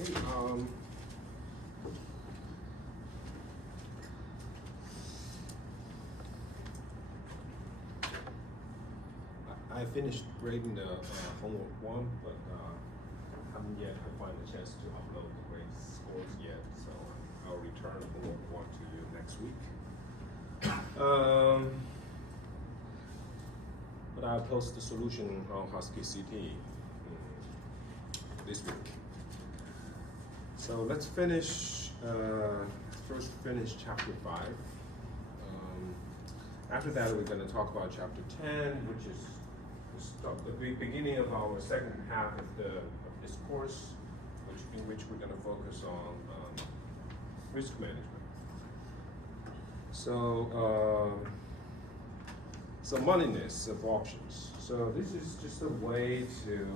Okay, I finished grading the homework one, but haven't yet find a chance to upload the grade scores yet. So I'll return homework one to you next week. But I'll post the solution on Husky CT this week. So let's finish. First, finish chapter 5. After that, we're going to talk about chapter 10, which is the beginning of our second half of this course, in which we're going to focus on risk management. So, moneyness of options. So this is just a way to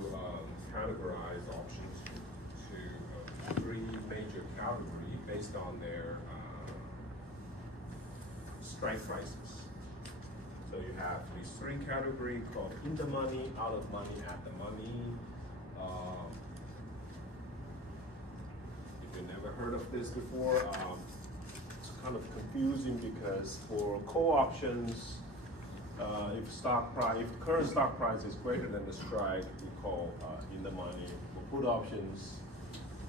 categorize options to 3 major categories based on their strike prices. So you have these 3 categories called in the money, out of money, at the money. If you've never heard of this before, it's kind of confusing because for call options, if the current stock price is greater than the strike, we call in the money. For put options,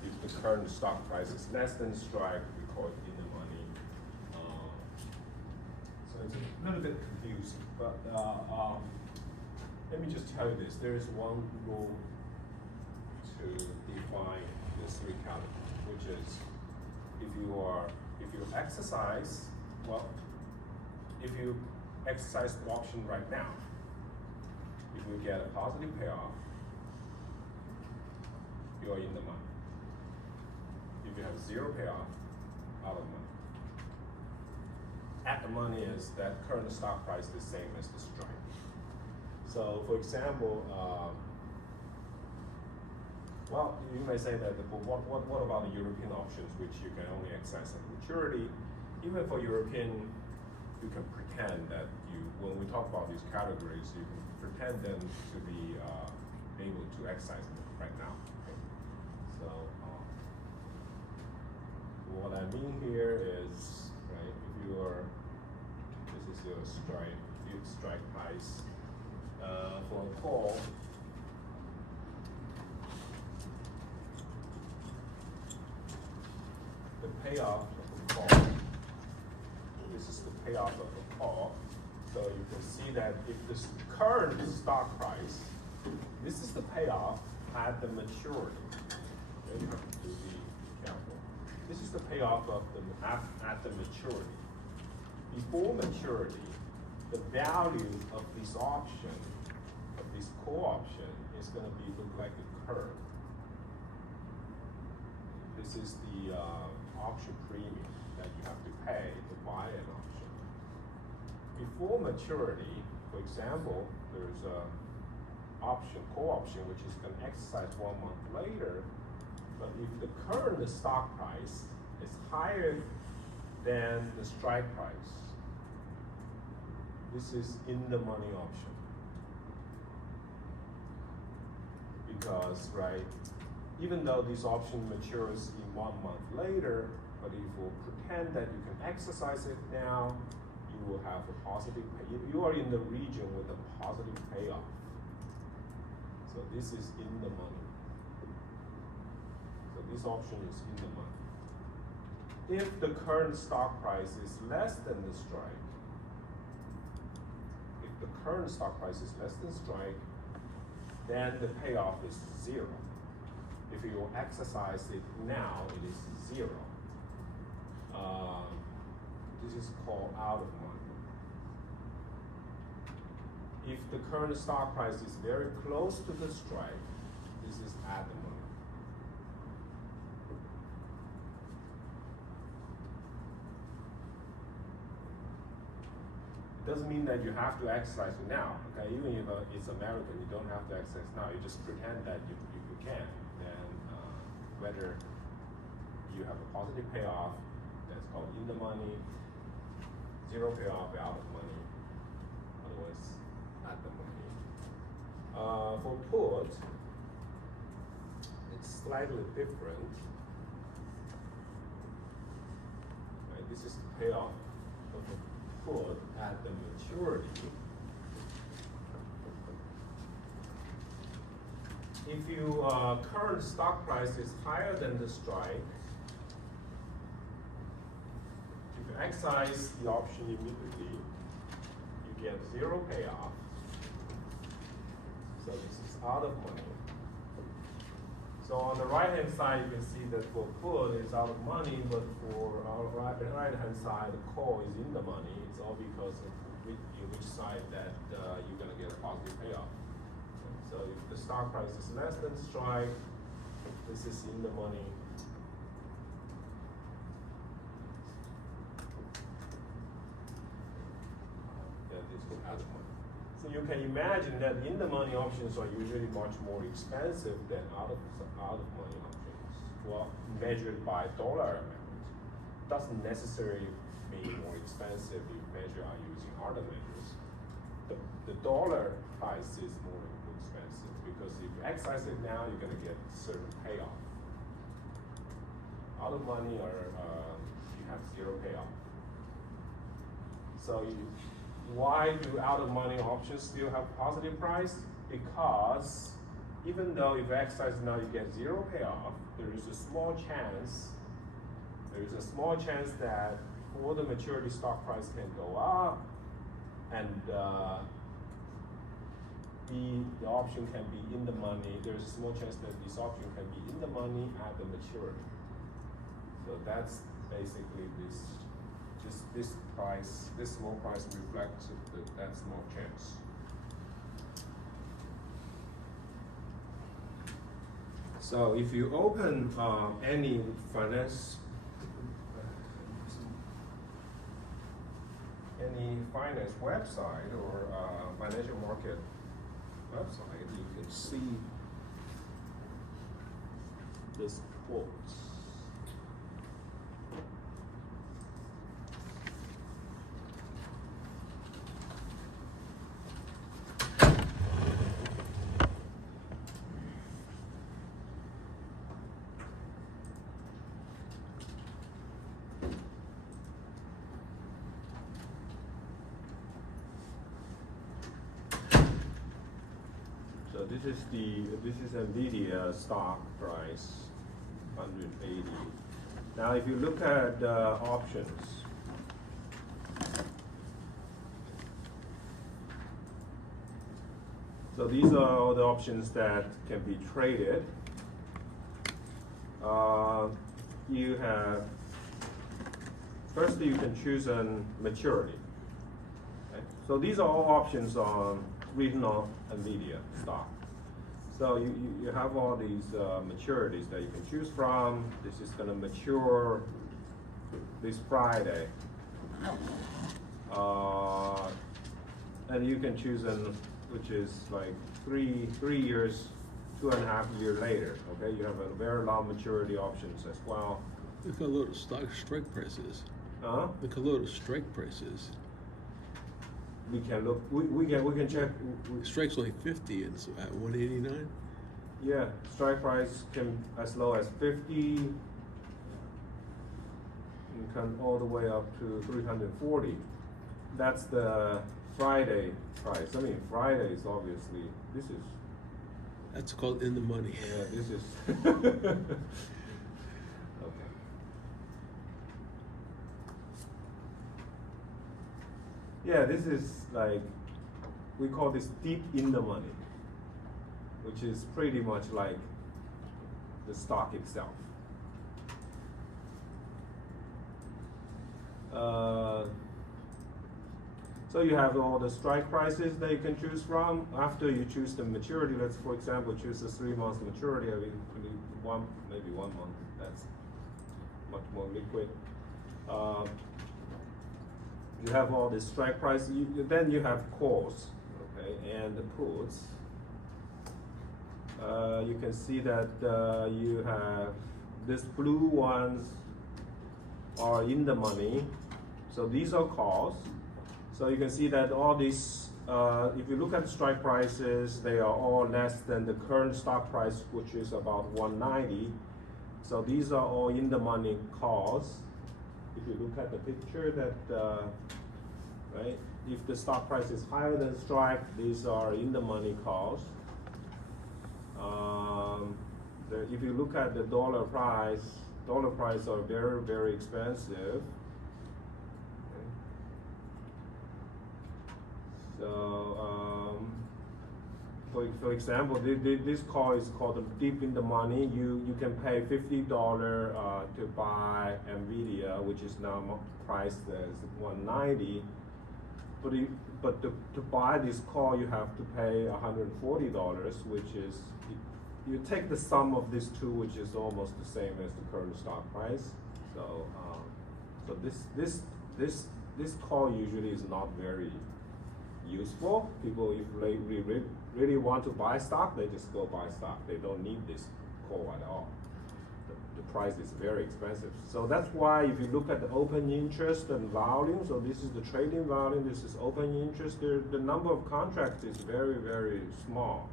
if the current stock price is less than the strike, we call it in the money. So it's a little bit confusing, but let me just tell you this. There is one rule to define these 3 categories, which is if you exercise the option right now, if you get a positive payoff, you are in the money. If you have 0 payoff, out of money. At the money is that current stock price the same as the strike. So, for example, you may say that what about the European options, which you can only access at maturity? Even for European, you can pretend that when we talk about these categories, you can pretend them to be able to exercise them right now. Okay? So what I mean here is, right, this is your strike price for a call. The payoff of a call. This is the payoff of a call. So you can see that if this current stock price, this is the payoff at the maturity. Okay, you have to be careful. This is the payoff of at the maturity. Before maturity, the value of this option, of this call option, is going to look like a curve. This is the option premium that you have to pay to buy an option. Before maturity, for example, there's a call option, which is going to exercise 1 month later. But if the current stock price is higher than the strike price, this is in the money option. Because, right, even though this option matures in 1 month later, but if you pretend that you can exercise it now, you will have a positive you are in the region with a positive payoff. So this is in the money. So this option is in the money. If the current stock price is less than the strike, then the payoff is 0. If you exercise it now, it is 0. This is called out of money. If the current stock price is very close to the strike, this is at the money. It doesn't mean that you have to exercise it now. Okay, even if it's American, you don't have to exercise now. You just pretend that you can. Then whether you have a positive payoff, that's called in the money, 0 payoff, out of money, otherwise at the money. For put, it's slightly different. Right, this is the payoff of a put at the maturity. If your current stock price is higher than the strike, if you exercise the option immediately, you get zero payoff. So this is out of money. So on the right-hand side, you can see that for put is out of money, but for our right-hand side, the call is in the money. It's all because of which side that you're going to get a positive payoff. So if the stock price is less than strike, this is in the money. Yeah, this is out of money. So you can imagine that in the money options are usually much more expensive than out of money options. Well, measured by dollar amount. Doesn't necessarily mean more expensive if you measure using other measures. The dollar price is more expensive because if you exercise it now, you're going to get certain payoff. Out of money or you have zero payoff. So why do out of money options still have positive price? Because even though if you exercise now you get zero payoff, there is a small chance that for the maturity stock price can go up, and the option can be in the money. There's a small chance that this option can be in the money at the maturity. So that's basically this price, this small price reflects that small chance. So if you open any finance website or financial market website, you can see this quotes. So this is NVIDIA stock price, 180. Now, if you look at options, so these are all the options that can be traded. You have firstly you can choose a maturity. Okay? So these are all options on written on NVIDIA stock. So you have all these maturities that you can choose from. This is going to mature this Friday. And you can choose which is like three years, 2.5 years later. Okay, you have a very long maturity options as well. Look how low the strike prices. Look how low the strike prices. We can look. We can check. Strike's only 50. It's at 189. Yeah, strike price can as low as 50. You can all the way up to 340. That's the Friday price. I mean, Friday is obviously this is. That's called in the money. Yeah, this is. Okay. Yeah, this is like, we call this deep in the money, which is pretty much like the stock itself. So you have all the strike prices that you can choose from. After you choose the maturity, let's for example choose the 3 months maturity. I mean, maybe 1 month. That's much more liquid. You have all the strike price. Then you have calls, okay, and the puts. You can see that you have these blue ones are in the money. So these are calls. So you can see that all these if you look at the strike prices, they are all less than the current stock price, which is about 190. So these are all in the money calls. If you look at the picture, that right, if the stock price is higher than strike, these are in the money calls. If you look at the dollar price are very, very expensive. Okay. So, for example, this call is called deep in the money. You can pay $50 to buy NVIDIA, which is now priced as 190. But to buy this call, you have to pay $140, which is, you take the sum of these two, which is almost the same as the current stock price. So, so this call usually is not very useful. People, if they really want to buy stock, they just go buy stock. They don't need this call at all. The price is very expensive. So that's why if you look at the open interest and volume, so this is the trading volume, this is open interest, the number of contracts is very, very small.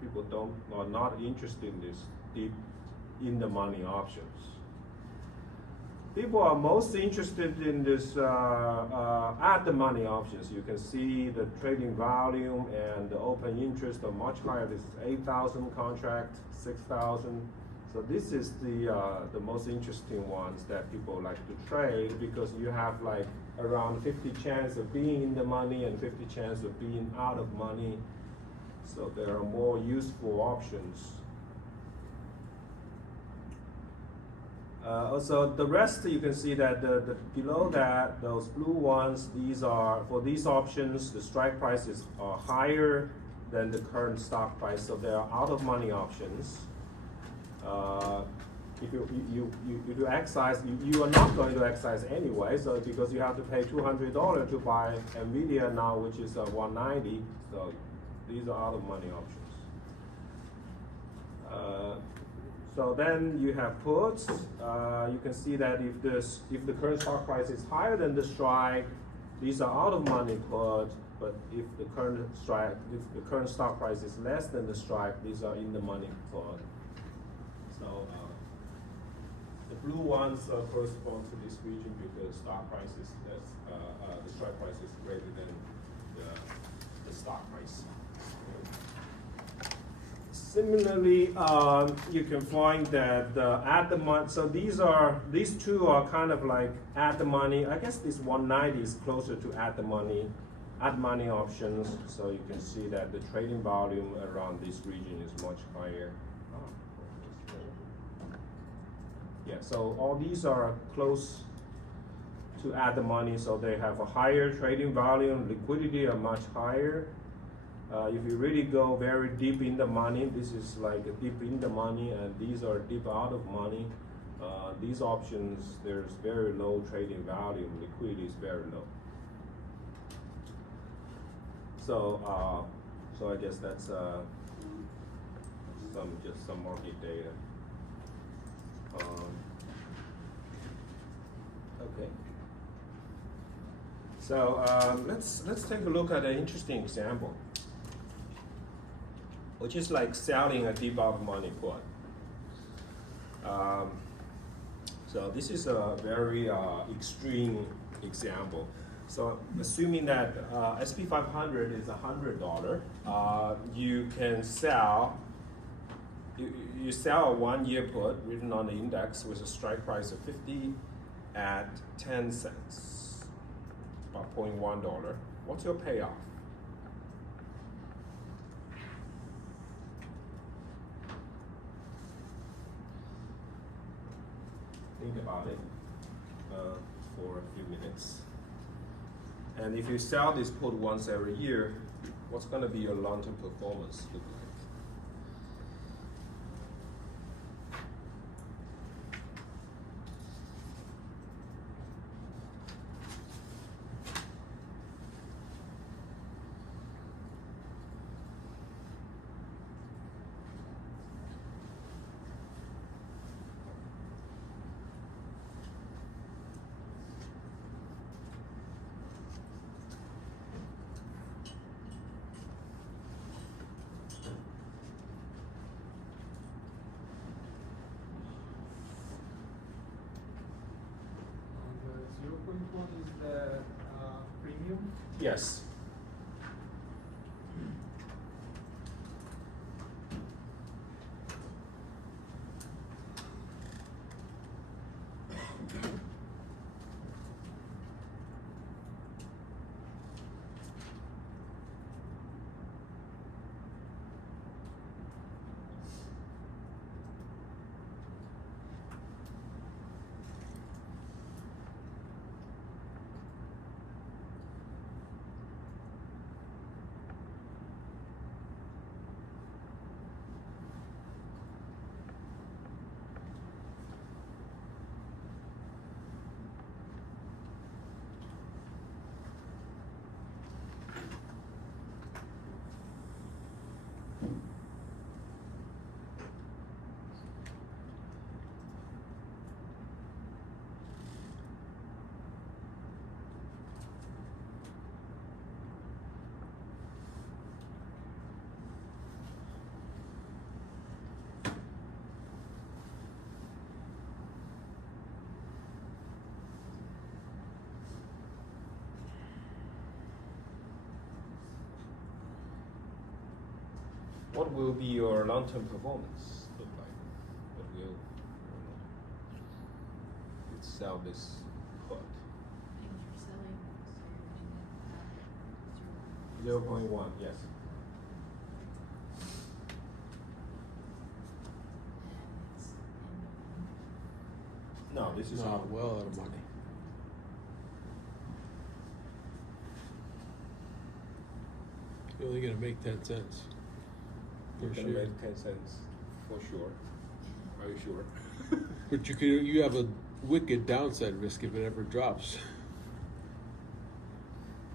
People are not interested in this deep in the money options. People are most interested in this at the money options. You can see the trading volume and the open interest are much higher. This is 8,000 contract, 6,000. So this is the most interesting ones that people like to trade, because you have like around 50 chance of being in the money and 50 chance of being out of money. So there are more useful options. Also, the rest you can see that below that, those blue ones, these are, for these options, the strike prices are higher than the current stock price, so they are out of money options. If you exercise, you are not going to exercise anyway, so because you have to pay $200 to buy NVIDIA now, which is 190, so these are out of money options. So then you have puts. You can see that if the current stock price is higher than the strike, these are out of money put. But if the current stock price is less than the strike, these are in the money put. So the blue ones correspond to this region because stock price is less, the strike price is greater than the stock price. Similarly, you can find that at the money. So these two are kind of like at the money. I guess this 190 is closer to at the money options. So you can see that the trading volume around this region is much higher. Yeah, so all these are close to at the money, so they have a higher trading volume, liquidity are much higher. If you really go very deep in the money, this is like a deep in the money, and these are deep out of money. These options, there's very low trading volume, liquidity is very low. So, so I guess that's some market data. Okay. So let's take a look at an interesting example, which is like selling a deep out of money put. So this is a very extreme example. So assuming that SP 500 is $100, you can sell. You sell a 1 year put written on the index with a strike price of 50 at 10 cents, about $0.1. What's your payoff? Think about it for a few minutes. And if you sell this put once every year, what's going to be your long-term performance look like? Yes. What will be your long-term performance look like? What will you sell this put? If you're selling, so you're looking at 0.1, yes. No, this is Not well out of money. You're only gonna make 10 cents. You're Per gonna share. make 10 cents for sure. Are you sure? But you have a wicked downside risk if it ever drops.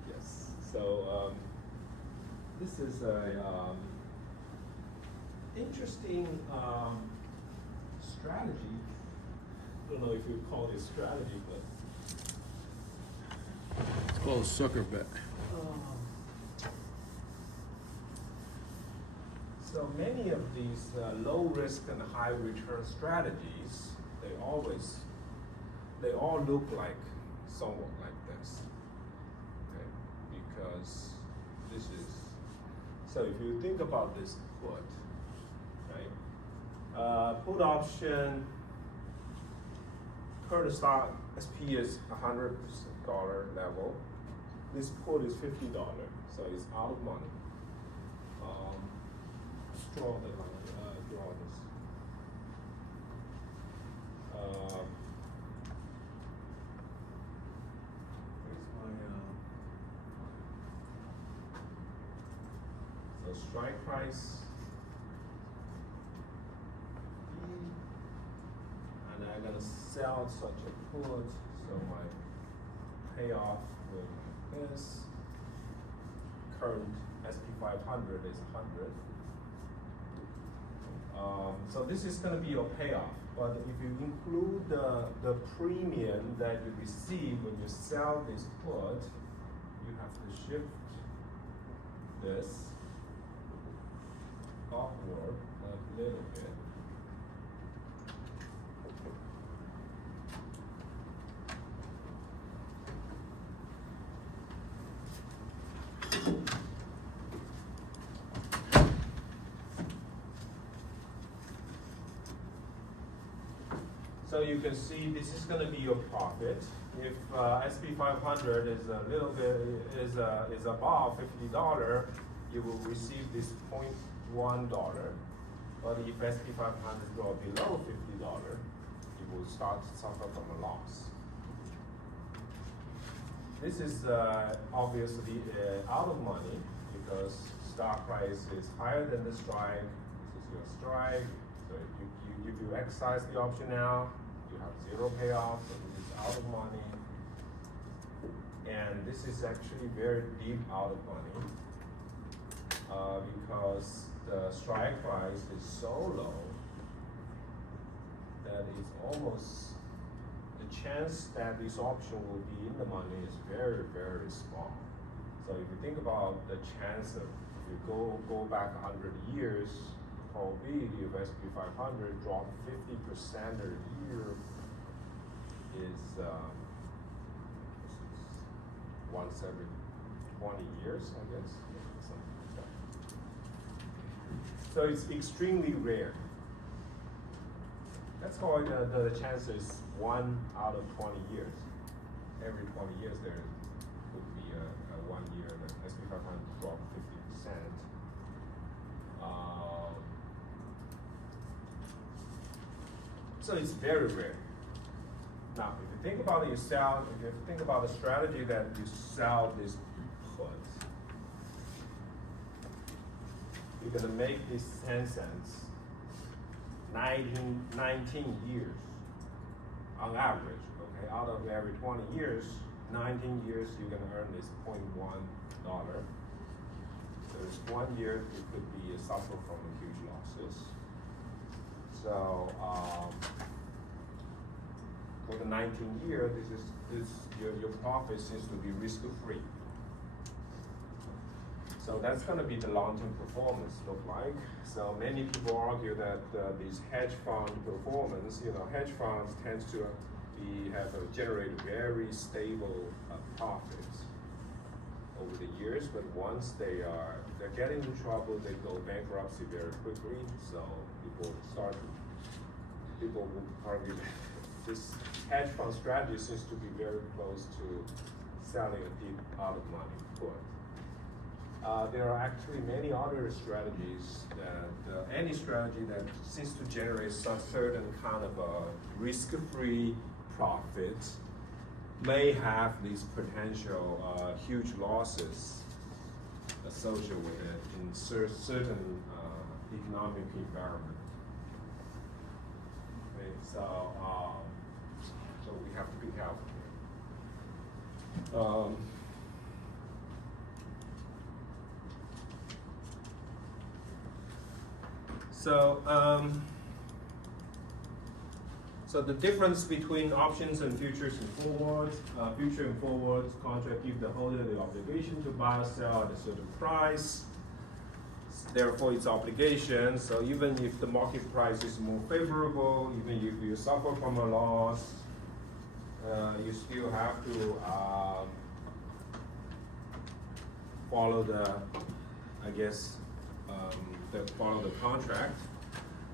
Yes. So this is a interesting strategy. I don't know if you call it strategy, but It's called a sucker bet. So many of these low risk and high return strategies, they all look like somewhat like this. Okay? Because this is, so if you think about this put, right? Put option, current stock SP is $100 level. This put is $50, so it's out of money. Draw the line, draw this. Where's my, so strike price, and I'm gonna sell such a put, so my payoff will be like this. Current SP 500 is 100. So this is going to be your payoff, but if you include the premium that you receive when you sell this put, you have to shift this upward a little bit. So you can see this is going to be your profit. If SP 500 is a little bit is above $50, you will receive this $0.1. But if SP 500 go below $50, you will start to suffer from a loss. This is obviously out of money because stock price is higher than the strike. This is your strike. So if you exercise the option now, you have zero payoff, so this is out of money. And this is actually very deep out of money because the strike price is so low that it's almost, the chance that this option will be in the money is very, very small. So if you think about the chance of, if you go back 100 years, probability of SP 500 drop 50% a year is once every 20 years, I guess. Something like that. So it's extremely rare. That's why the chance is 1 out of 20 years. Every 20 years there would be a 1 year that S&P 500 drop 50%. So it's very rare. Now, if you think about it, if you think about the strategy that you sell this put, you're gonna make this 10 cents 19 years on average, okay? Out of every 20 years, 19 years you're gonna earn this $0.1. There's 1 year it could be suffer from huge losses. So for the 19 year, your profit seems to be risk-free. So that's going to be the long-term performance look like. So many people argue that these hedge fund performance, hedge funds tends to generate very stable profits over the years, but once they're getting into trouble, they go bankruptcy very quickly. So people will argue that this hedge fund strategy seems to be very close to selling a deep out of money put. There are actually many other strategies that any strategy that seems to generate some certain kind of a risk-free profit may have these potential huge losses associated with it in certain economic environment. Okay, so we have to be careful here. So the difference between options and futures and forwards, future and forwards contract give the holder the obligation to buy or sell at a certain price. Therefore, it's obligation. So even if the market price is more favorable, even if you suffer from a loss, you still have to follow follow the contract.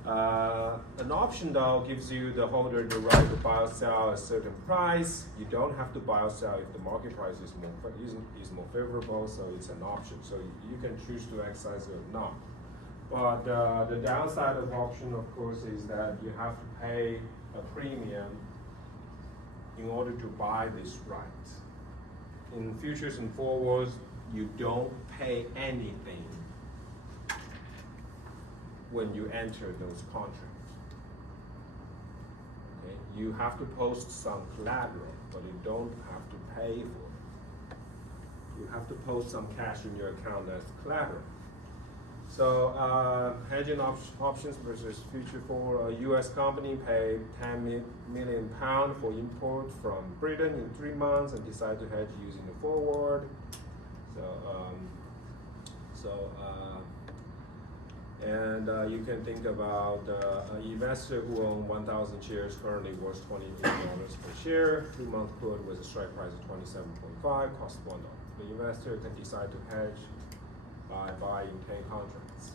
An option though gives you the holder the right to buy or sell at a certain price. You don't have to buy or sell if the market price is more favorable, so it's an option. So you can choose to exercise it or not. But the downside of option, of course, is that you have to pay a premium in order to buy this right. In futures and forwards, you don't pay anything when you enter those contracts. Okay? You have to post some collateral, but you don't have to pay for it. You have to post some cash in your account as collateral. So hedging options versus future forward, a US company paid £10 million for import from Britain in 3 months and decided to hedge using the forward. You can think about an investor who owns 1,000 shares currently worth $28 per share. 3-month put with a strike price of 27.5, cost $1. The investor can decide to hedge by buying 10 contracts.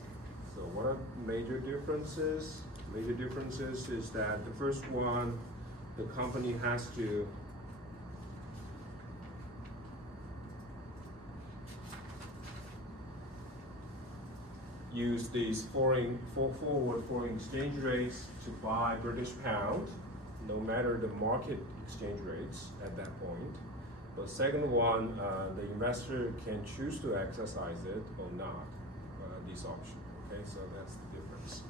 So what are major differences? Major differences is that the first one, the company has to use these forward foreign exchange rates to buy British pound, no matter the market exchange rates at that point. The second one, the investor can choose to exercise it or not, this option. Okay, so that's the difference.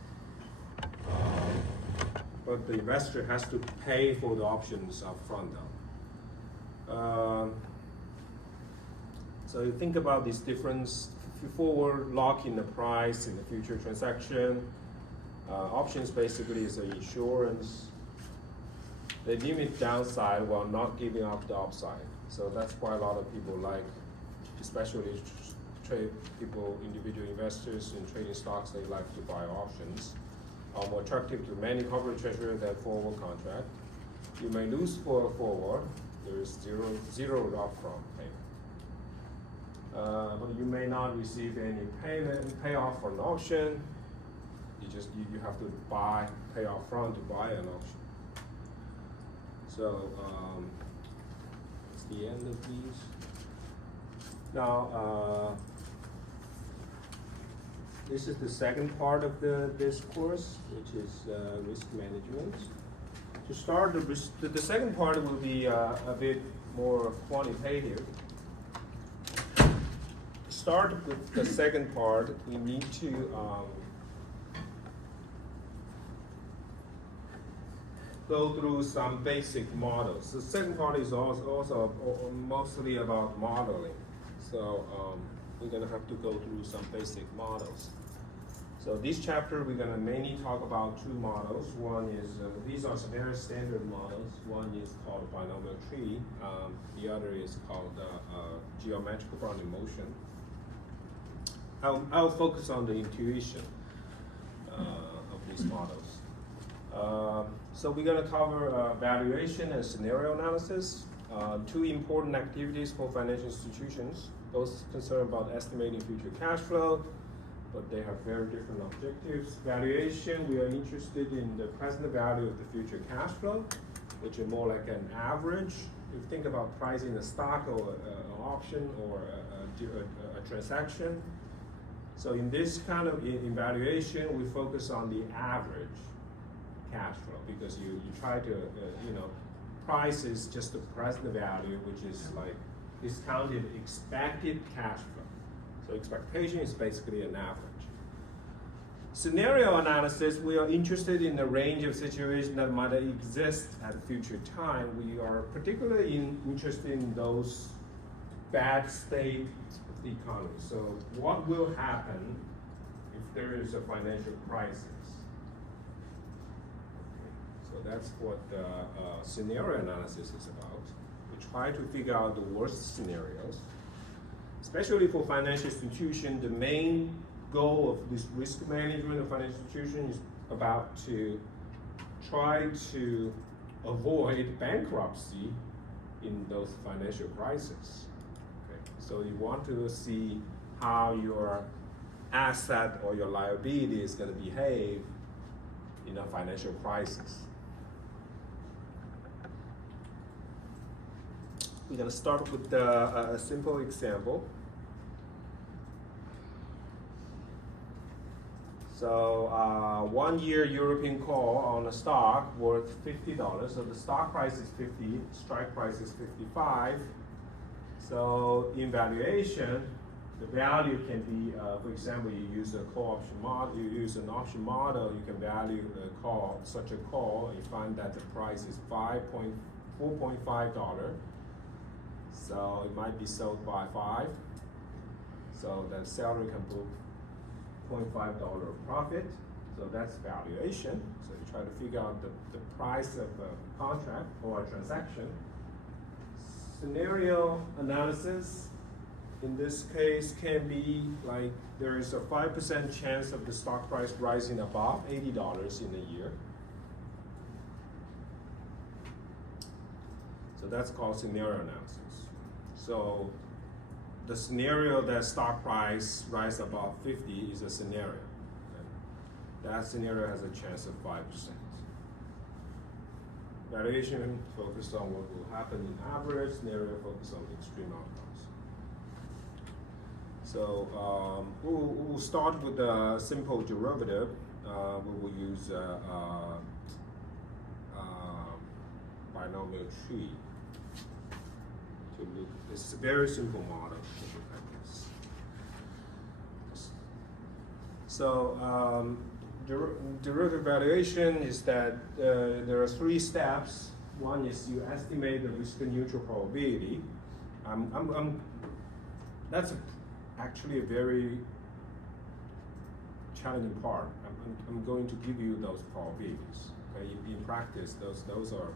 But the investor has to pay for the options up front though. So you think about this difference. Forward lock in the price in the future transaction. Options basically is an insurance. They limit downside while not giving up the upside. So that's why a lot of people like, especially individual investors in trading stocks, they like to buy options. Are more attractive to many corporate treasurers than forward contract. You may lose for a forward. There is zero upfront payment. but you may not receive any payoff for an auction. You have to pay up front to buy an auction. So it's the end of these. Now this is the second part of this course, which is risk management. To start, the second part will be a bit more quantitative. To start with the second part, we need to go through some basic models. The second part is also mostly about modeling. So we're gonna have to go through some basic models. So this chapter, we're gonna mainly talk about two models. One is, these are some very standard models. One is called binomial tree. The other is called geometrical boundary motion. I'll focus on the intuition of these models. So we're gonna cover valuation and scenario analysis. Two important activities for financial institutions, both concerned about estimating future cash flow, but they have very different objectives. Valuation, we are interested in the present value of the future cash flow, which is more like an average. If you think about pricing a stock or an auction or a transaction. So in this kind of evaluation, we focus on the average cash flow because you try to, price is just the present value, which is like discounted expected cash flow. So expectation is basically an average. Scenario analysis, we are interested in the range of situations that might exist at a future time. We are particularly interested in those bad state of the economy. So what will happen if there is a financial crisis? So that's what scenario analysis is about. We try to figure out the worst scenarios. Especially for financial institution, the main goal of this risk management of financial institution is about to try to avoid bankruptcy in those financial crises. Okay. So you want to see how your asset or your liability is going to behave in a financial crisis. We're going to start with a simple example. So 1 year European call on a stock worth $50. So the stock price is 50, strike price is 55. So in valuation, the value can be, for example, you use a call option model, you use an option model, you can value a call, such a call, you find that the price is $4.5. So it might be sold by 5. So the seller can book $0.5 of profit. So that's valuation. So you try to figure out the price of a contract or a transaction. Scenario analysis, in this case, can be like there is a 5% chance of the stock price rising above $80 in a year. So that's called scenario analysis. So the scenario that stock price rise above 50 is a scenario. Okay? That scenario has a chance of 5%. Valuation focused on what will happen in average, scenario focused on the extreme outcomes. So we'll start with a simple derivative. We will use binomial tree. This is a very simple model to look at this. So derivative valuation is that there are 3 steps. One is you estimate the risk neutral probability. That's actually a very challenging part. I'm going to give you those probabilities. Okay? In practice, those are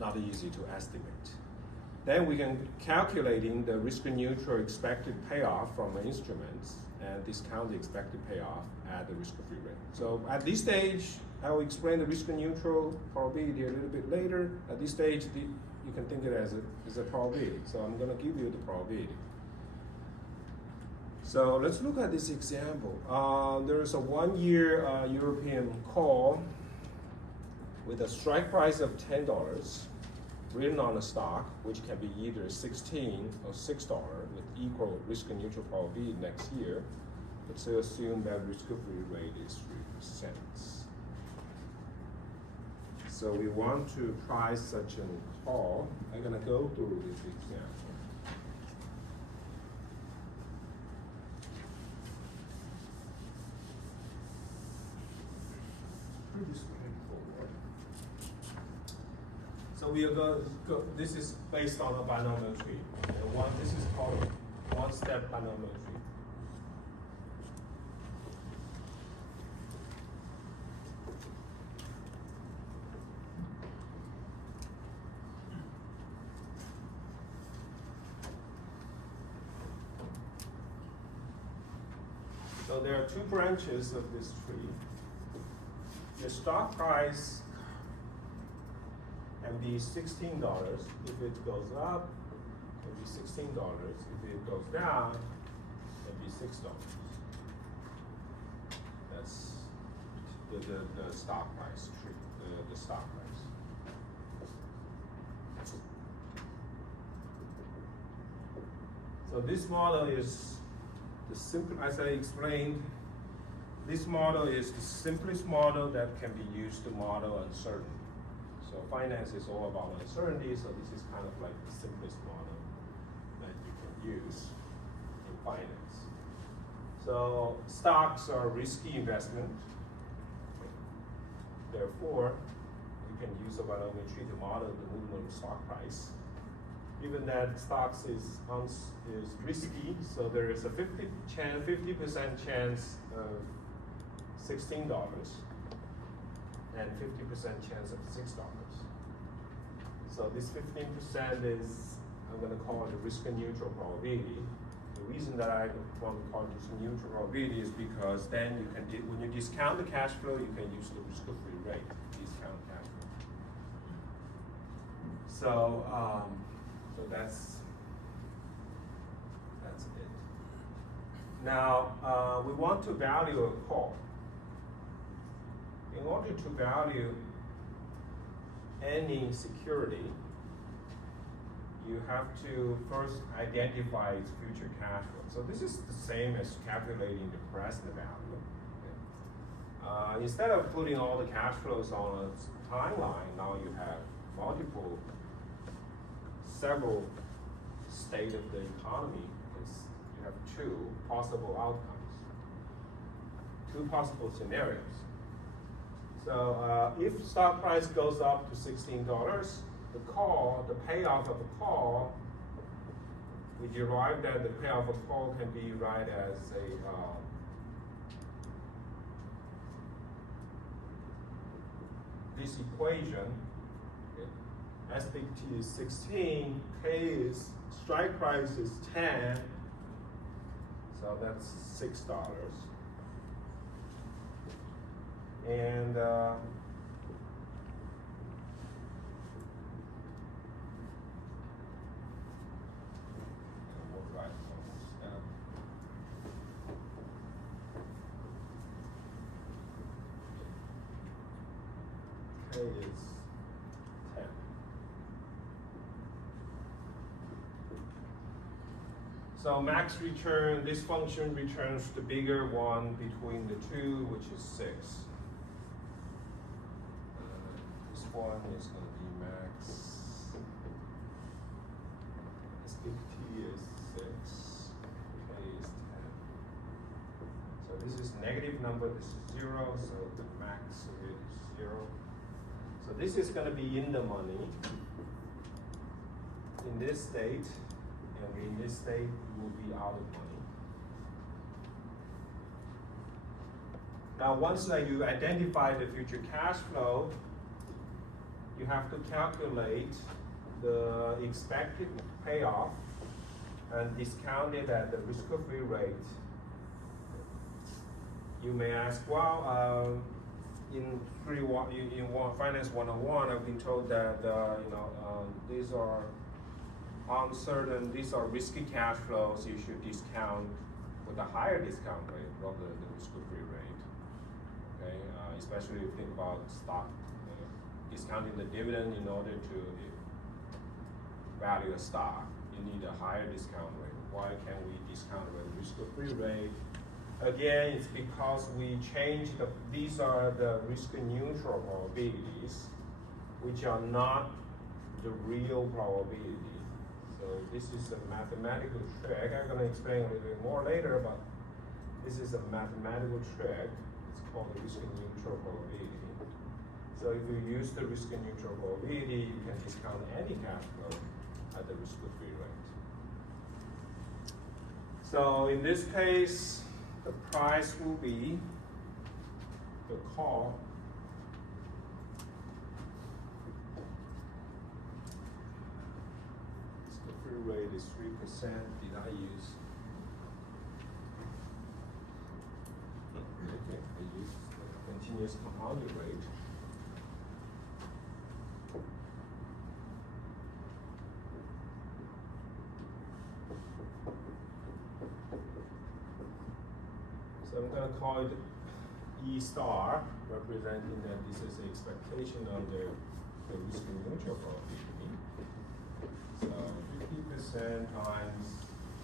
not easy to estimate. Then we can calculating the risk neutral expected payoff from the instruments and discount the expected payoff at the risk-free rate. So at this stage, I will explain the risk neutral probability a little bit later. At this stage, you can think it as a probability. So I'm going to give you the probability. So let's look at this example. There is a 1 year European call with a strike price of $10 written on a stock, which can be either 16 or $6 with equal risk and neutral probability next year. Let's assume that risk-free rate is 3%. So we want to price such a call. I'm gonna go through this example. Pretty straightforward. So we are going to go, this is based on a binomial tree. And this is called a one-step binomial tree. So there are two branches of this tree. The stock price can be $16 if it goes up, it can be $16. If it goes down, it can be $6. That's the stock price tree, the stock price. So this model is the simple, as I explained, this model is the simplest model that can be used to model uncertainty. So finance is all about uncertainty, so this is kind of like the simplest model that you can use in finance. So stocks are risky investment. Therefore, you can use a binomial tree to model the movement of stock price. Given that stocks is risky, so there is a 50% chance of $16 and 50% chance of $6. So this 15% is, I'm going to call it the risk and neutral probability. The reason that I want to call it risk and neutral probability is because then you can, when you discount the cash flow, you can use the risk-free rate to discount cash flow. So that's it. Now, we want to value a call. In order to value any security, you have to first identify its future cash flow. So this is the same as calculating the present value. Instead of putting all the cash flows on a timeline, now you have several state of the economy. You have two possible outcomes, two possible scenarios. So if stock price goes up to $16, the payoff of the call, we derive that the payoff of call can be write as this equation. S big T is 16, K is, strike price is 10, so that's $6. And K is 10. So max return, this function returns the bigger one between the two, which is 6. This one is going to be max. This big T is 6. K is 10. So this is negative number, this is 0, so the max of it is 0. So this is going to be in the money in this state, and in this state it will be out of money. Now once you identify the future cash flow, you have to calculate the expected payoff and discount it at the risk-free rate. You may ask, well, in Finance 101, I've been told that these are uncertain, these are risky cash flows. You should discount with a higher discount rate rather than the risk-free rate. Okay, especially if you think about stock, discounting the dividend in order to value a stock, you need a higher discount rate. Why can't we discount with risk-free rate? Again, it's because we changed these are the risk-neutral probabilities, which are not the real probability. So this is a mathematical trick. I'm going to explain a little bit more later, but this is a mathematical trick. It's called the risk-neutral probability. So if you use the risk-neutral probability, you can discount any cash flow at the risk-free rate. So in this case, the price will be the call risk-free rate is 3%. Did I use? Okay, I used the continuous compounded rate. So I'm going to call it E star, representing that this is the expectation under the risk-neutral probability. So 50% times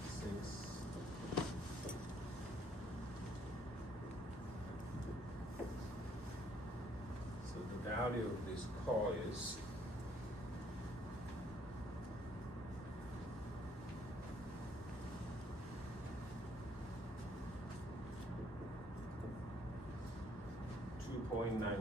6. So the value of this call is 2.91.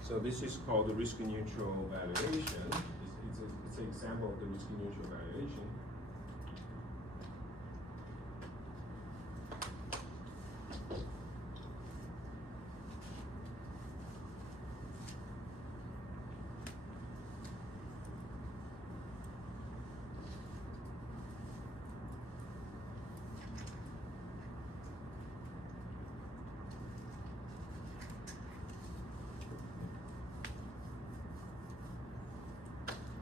So this is called the risk-neutral valuation. It's an example of the risk-neutral valuation.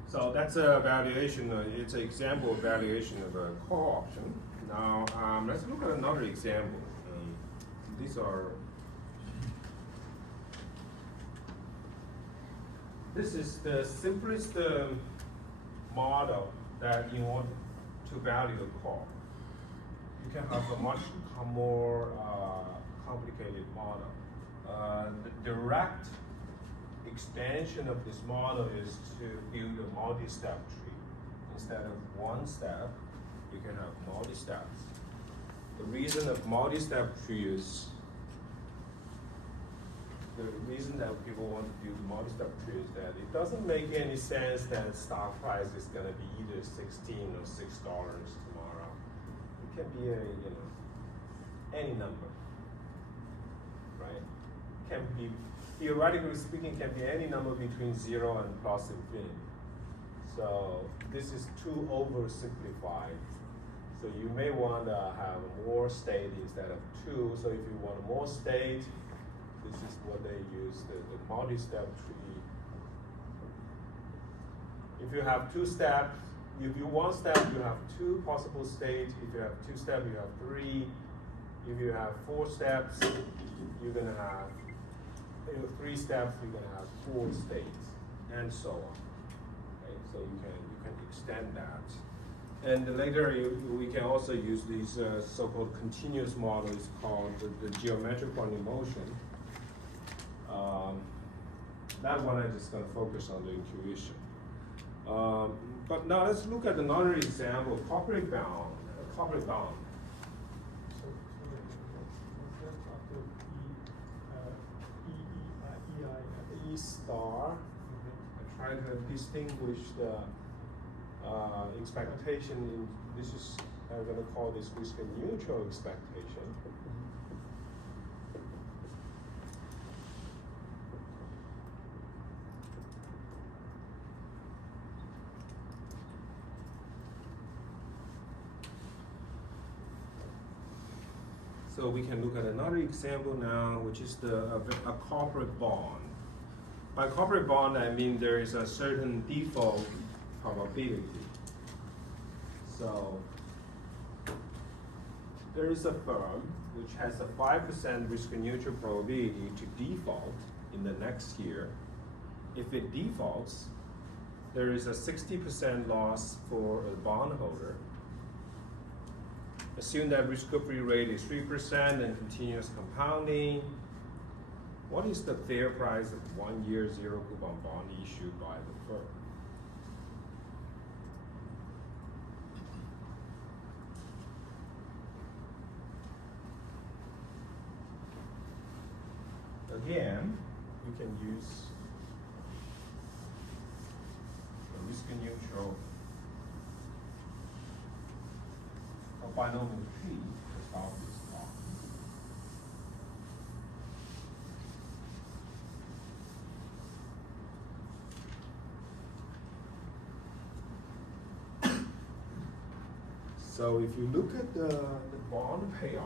So that's a valuation, it's an example of valuation of a call option. Now, let's look at another example. This is the simplest model that you want to value a call. You can have a much more complicated model. The direct extension of this model is to build a multi-step tree. Instead of one step, you can have multi-steps. The reason of multi-step tree is, the reason that people want to build a multi-step tree is that it doesn't make any sense that stock price is going to be either $16 or $6 tomorrow. It can be any number, right? Can be, theoretically speaking, can be any number between 0 and plus infinity. So this is too oversimplified. So you may want to have more state instead of 2. So if you want more state, this is what they use, the multi-step tree. If you have 2 steps, if you 1 step, you have 2 possible states. If you have 2 steps, you have 3. If you have 4 steps, you're going to have 3 steps, you're going to have 4 states, and so on. Okay, so you can extend that. And later, we can also use these so-called continuous models called the geometric quantum motion. That one I'm just going to focus on the intuition. But now let's look at another example, corporate bond. Corporate bond. E star. I try to distinguish the expectation. This is, I'm going to call this risk-neutral expectation. So we can look at another example now, which is a corporate bond. By corporate bond, I mean there is a certain default probability. So there is a firm which has a 5% risk-neutral probability to default in the next year. If it defaults, there is a 60% loss for a bondholder. Assume that risk-free rate is 3% and continuous compounding. What is the fair price of 1 year zero coupon bond issued by the firm? Again, you can use a risk-neutral binomial tree to solve this problem. So if you look at the bond payoff,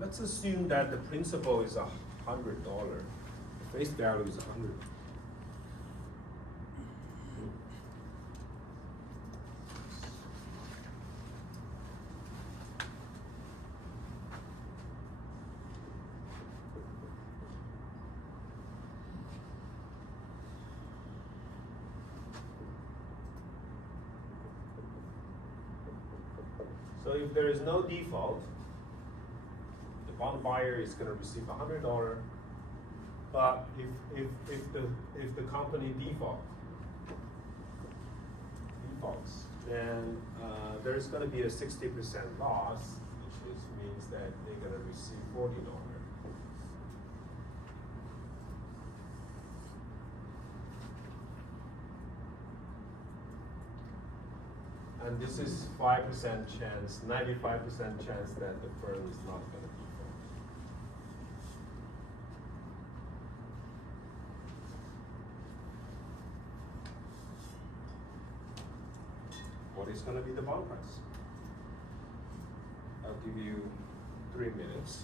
let's assume that the principal is $100. The face value is 100. So if there is no default, the bond buyer is going to receive $100. But if the company defaults, then there's going to be a 60% loss, which means that they're going to receive $40. And this is 5% chance, 95% chance that the firm is not going to default. What is going to be the bond price? I'll give you 3 minutes.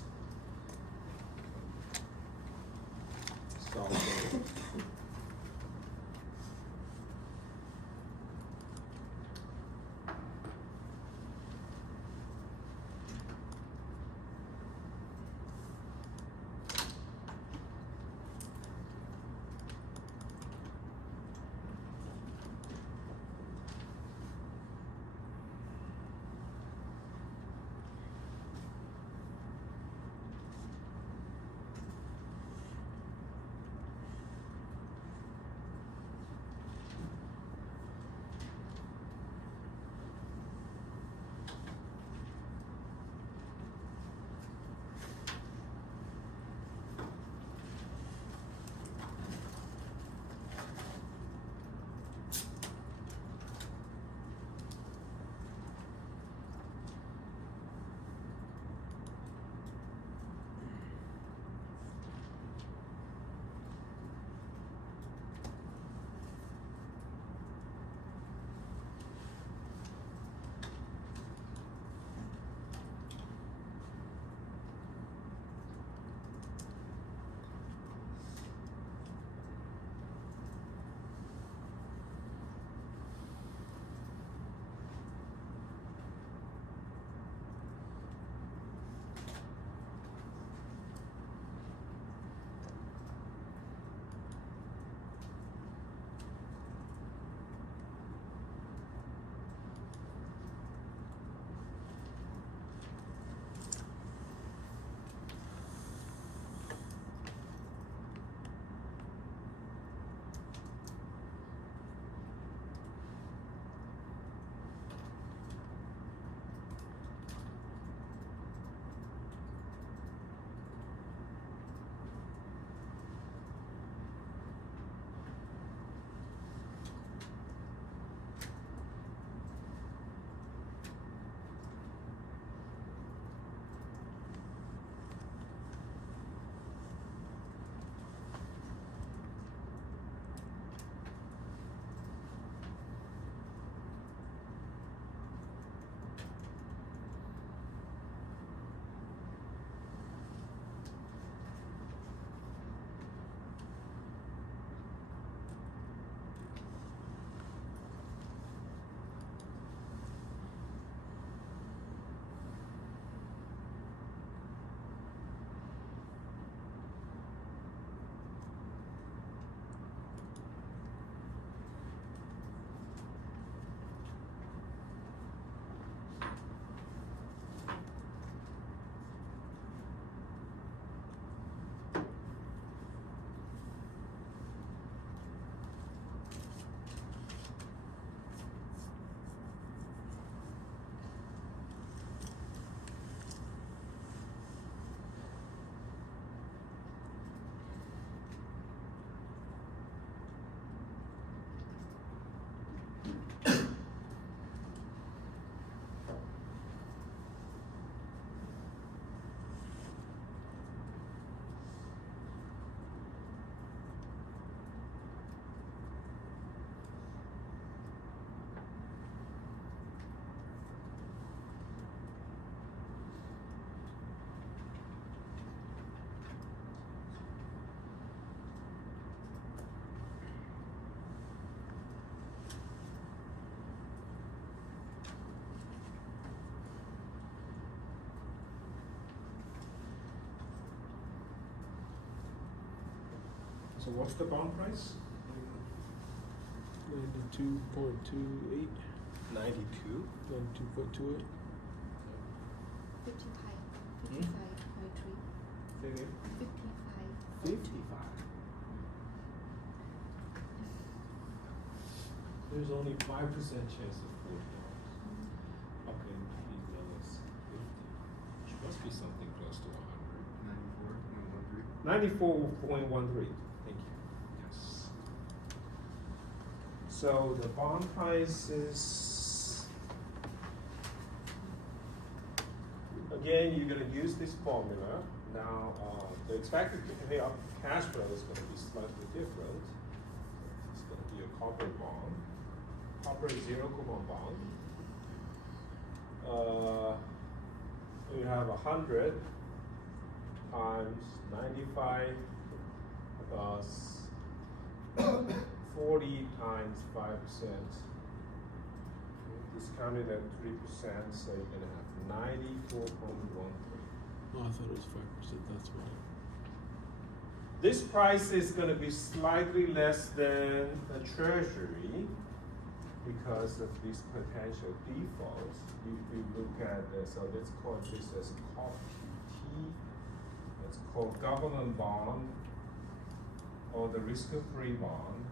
Solve it. So what's the bond price? 92.28. 92. 92.28. 55. Hmm? 55.3. Say again. 55. 55. There's only 5% chance of $40. Okay, maybe minus 50. Which must be something close to 100. 94.13. Thank you. Yes. So the bond price is, again, you're gonna use this formula. Now, the expected payout cash flow is gonna be slightly different. It's gonna be a corporate bond, corporate zero coupon bond. You have 100 times 95 plus 40 times 5%. Discounted at 3%, so you're gonna have 94.13. Oh, I thought it was 5%. That's why. This price is gonna be slightly less than a treasury because of these potential defaults. If you look at, so let's call this as COP-T. It's called government bond or the risk-free bond.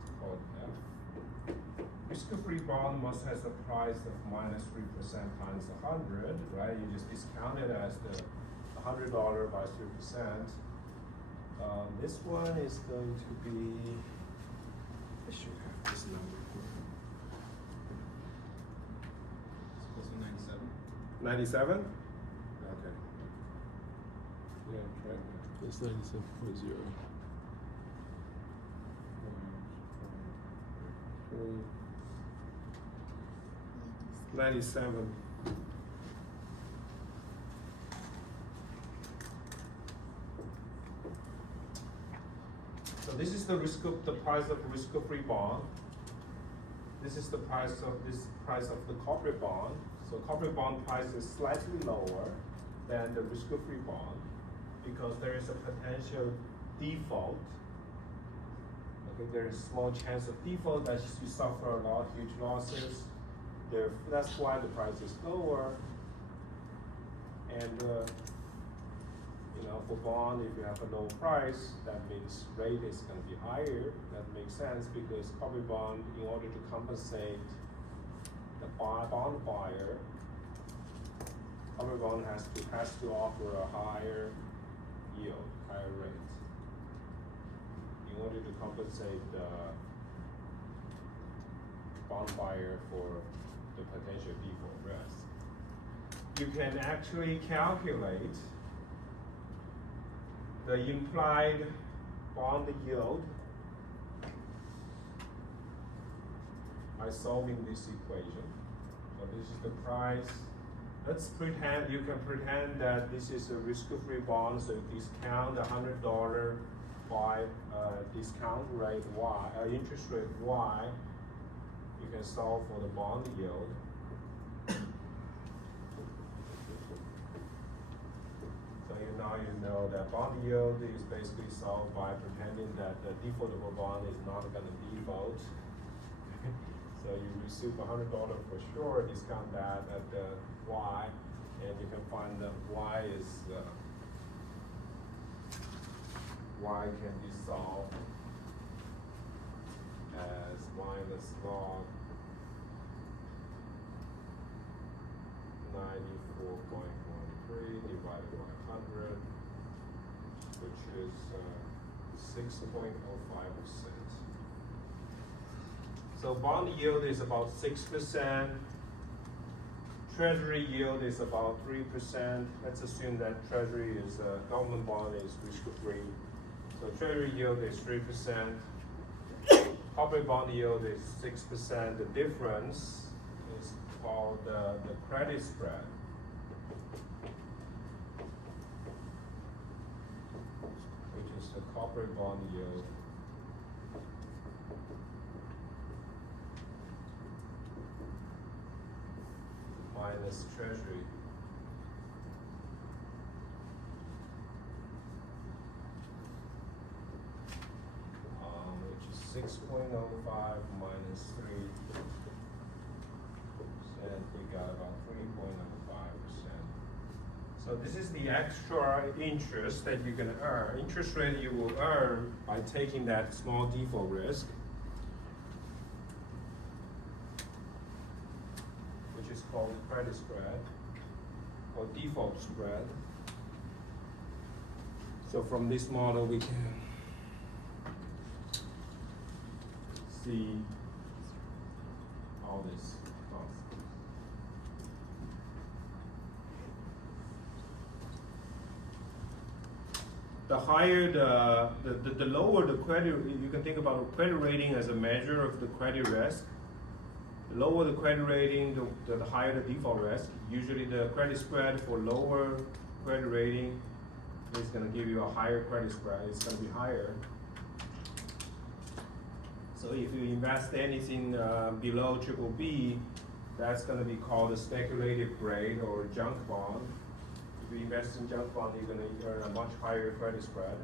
It's called F. Risk-free bond must has a price of minus 3% times 100, right? You just discount it as the $100 by 3%. This one is going to be, I should have this number here. It's supposed to be 97. 97? Okay. Yeah, right. That's 97.0. 97. So this is the price of risk-free bond. This is the price of the corporate bond. So corporate bond price is slightly lower than the risk-free bond because there is a potential default. Okay, there is small chance of default that you suffer a lot, huge losses. That's why the price is lower. And for bond, if you have a low price, that means rate is going to be higher. That makes sense because corporate bond, in order to compensate the bond buyer, corporate bond has to offer a higher yield, higher rate, in order to compensate the bond buyer for the potential default risk. You can actually calculate the implied bond yield by solving this equation. So this is the price. Let's pretend, you can pretend that this is a risk-free bond, so discount $100 by discount rate Y, interest rate Y. You can solve for the bond yield. Now you know that bond yield is basically solved by pretending that the defaultable bond is not going to default. So you receive $100 for sure, discount that at the Y, and you can find that Y can be solved as minus log 94.13 divided by 100, which is 6.05%. So bond yield is about 6%. Treasury yield is about 3%. Let's assume that Treasury is government bond is risk-free. So Treasury yield is 3%. Corporate bond yield is 6%. The difference is called the credit spread. Which is the corporate bond yield minus Treasury. 6.05 minus 3%, we got about 3.05%. So this is the extra interest that you're gonna earn. Interest rate you will earn by taking that small default risk, which is called the credit spread or default spread. So from this model we can see all this constants. The higher the lower the credit, you can think about credit rating as a measure of the credit risk. The lower the credit rating, the higher the default risk. Usually the credit spread for lower credit rating is going to give you a higher credit spread. It's going to be higher. So if you invest anything below BBB, that's going to be called a speculative grade or junk bond. If you invest in junk bond, you're going to earn a much higher credit spread.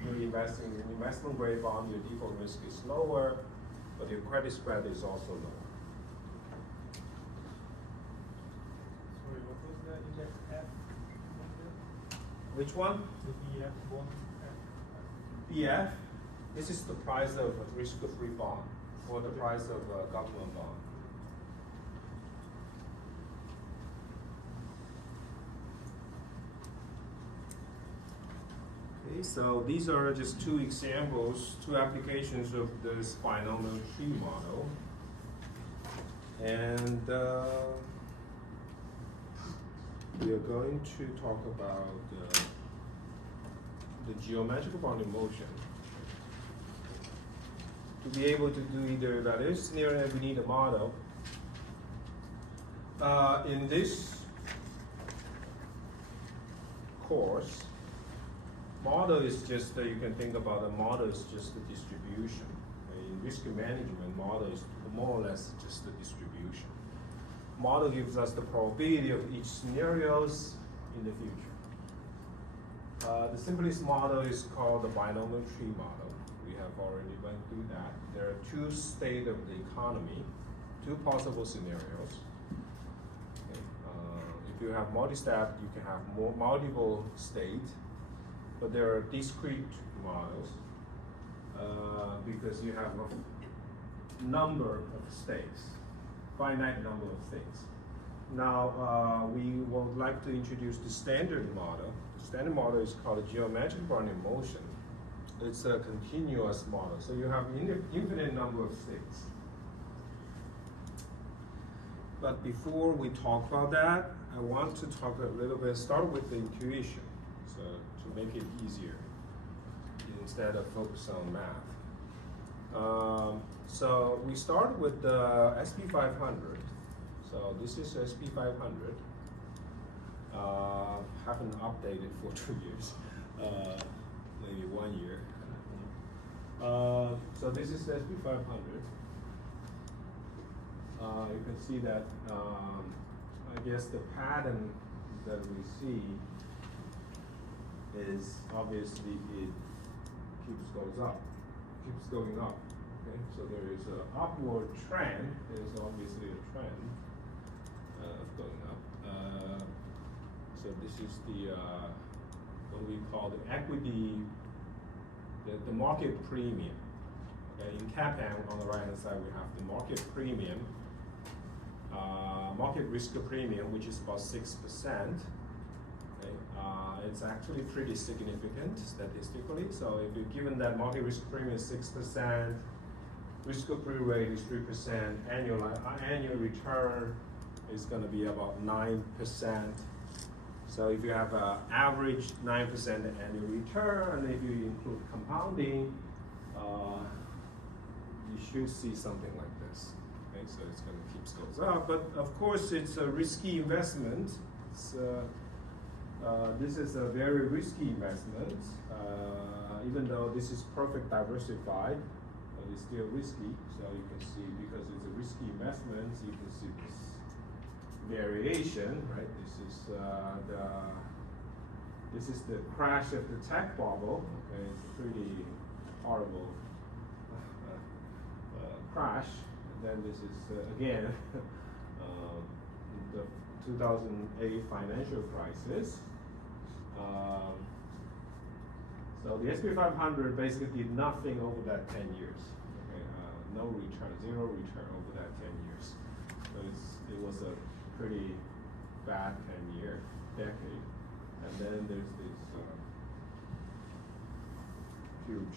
If you invest in an investment grade bond, your default risk is lower, but your credit spread is also lower. Sorry, what was the index F? Which one? The BF bond F. BF. This is the price of a risk-free bond or the price of a government bond. Okay, so these are just two examples, two applications of this binomial tree model. And we are going to talk about the geometrical bounding motion. To be able to do either evaluation scenario, we need a model. In this course, model is just, you can think about a model is just a distribution. In risk management, model is more or less just a distribution. Model gives us the probability of each scenarios in the future. The simplest model is called the binomial tree model. We have already went through that. There are two states of the economy, two possible scenarios. Okay. If you have multi-step, you can have multiple states, but there are discrete models because you have a number of states, finite number of states. Now we would like to introduce the standard model. The standard model is called a geometric bounding motion. It's a continuous model, so you have infinite number of states. But before we talk about that, I want to talk a little bit, start with the intuition, so to make it easier, instead of focus on math. So we start with the SP500. So this is SP500. Haven't updated for 2 years. Maybe 1 year. So this is SP500. You can see that, I guess the pattern that we see is obviously it keeps going up. Okay? So there is an upward trend. There's obviously a trend of going up. So this is the what we call the equity, the market premium. Okay, in CAPM on the right hand side we have the market premium, market risk premium, which is about 6%. Okay, it's actually pretty significant statistically. So if you're given that market risk premium is 6%, risk-free rate is 3%, annual return is going to be about 9%. So if you have an average 9% annual return, and if you include compounding, you should see something like this. Okay, so it's going to keep going up, but of course it's a risky investment. This is a very risky investment, even though this is perfect diversified, but it's still risky. So you can see, because it's a risky investment, you can see this variation, right? This is the crash of the tech bubble. Okay, it's a pretty horrible crash, and then this is again the 2008 financial crisis. So the S&P 500 basically did nothing over that 10 years. Okay, no return, zero return over that 10 years. So it was a pretty bad 10-year decade. And then there's this huge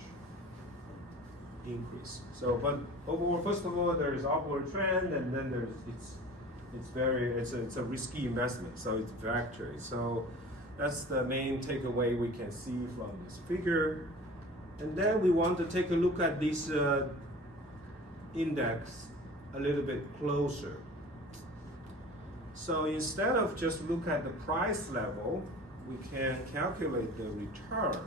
increase. So, but overall, first of all, there is upward trend, and then it's a risky investment. So it's vector. So that's the main takeaway we can see from this figure. And then we want to take a look at this index a little bit closer. So instead of just look at the price level, we can calculate the return.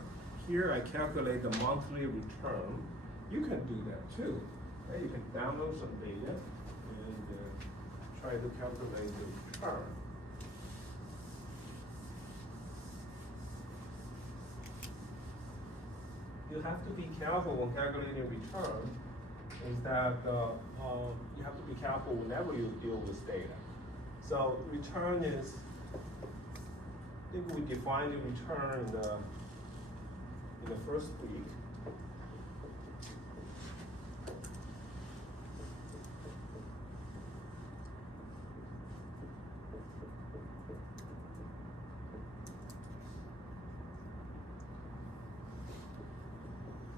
Here I calculate the monthly return. You can do that too. Right? You can download some data and try to calculate the return. You have to be careful when calculating return, is that you have to be careful whenever you deal with data. So return is, I think we defined the return in the first week.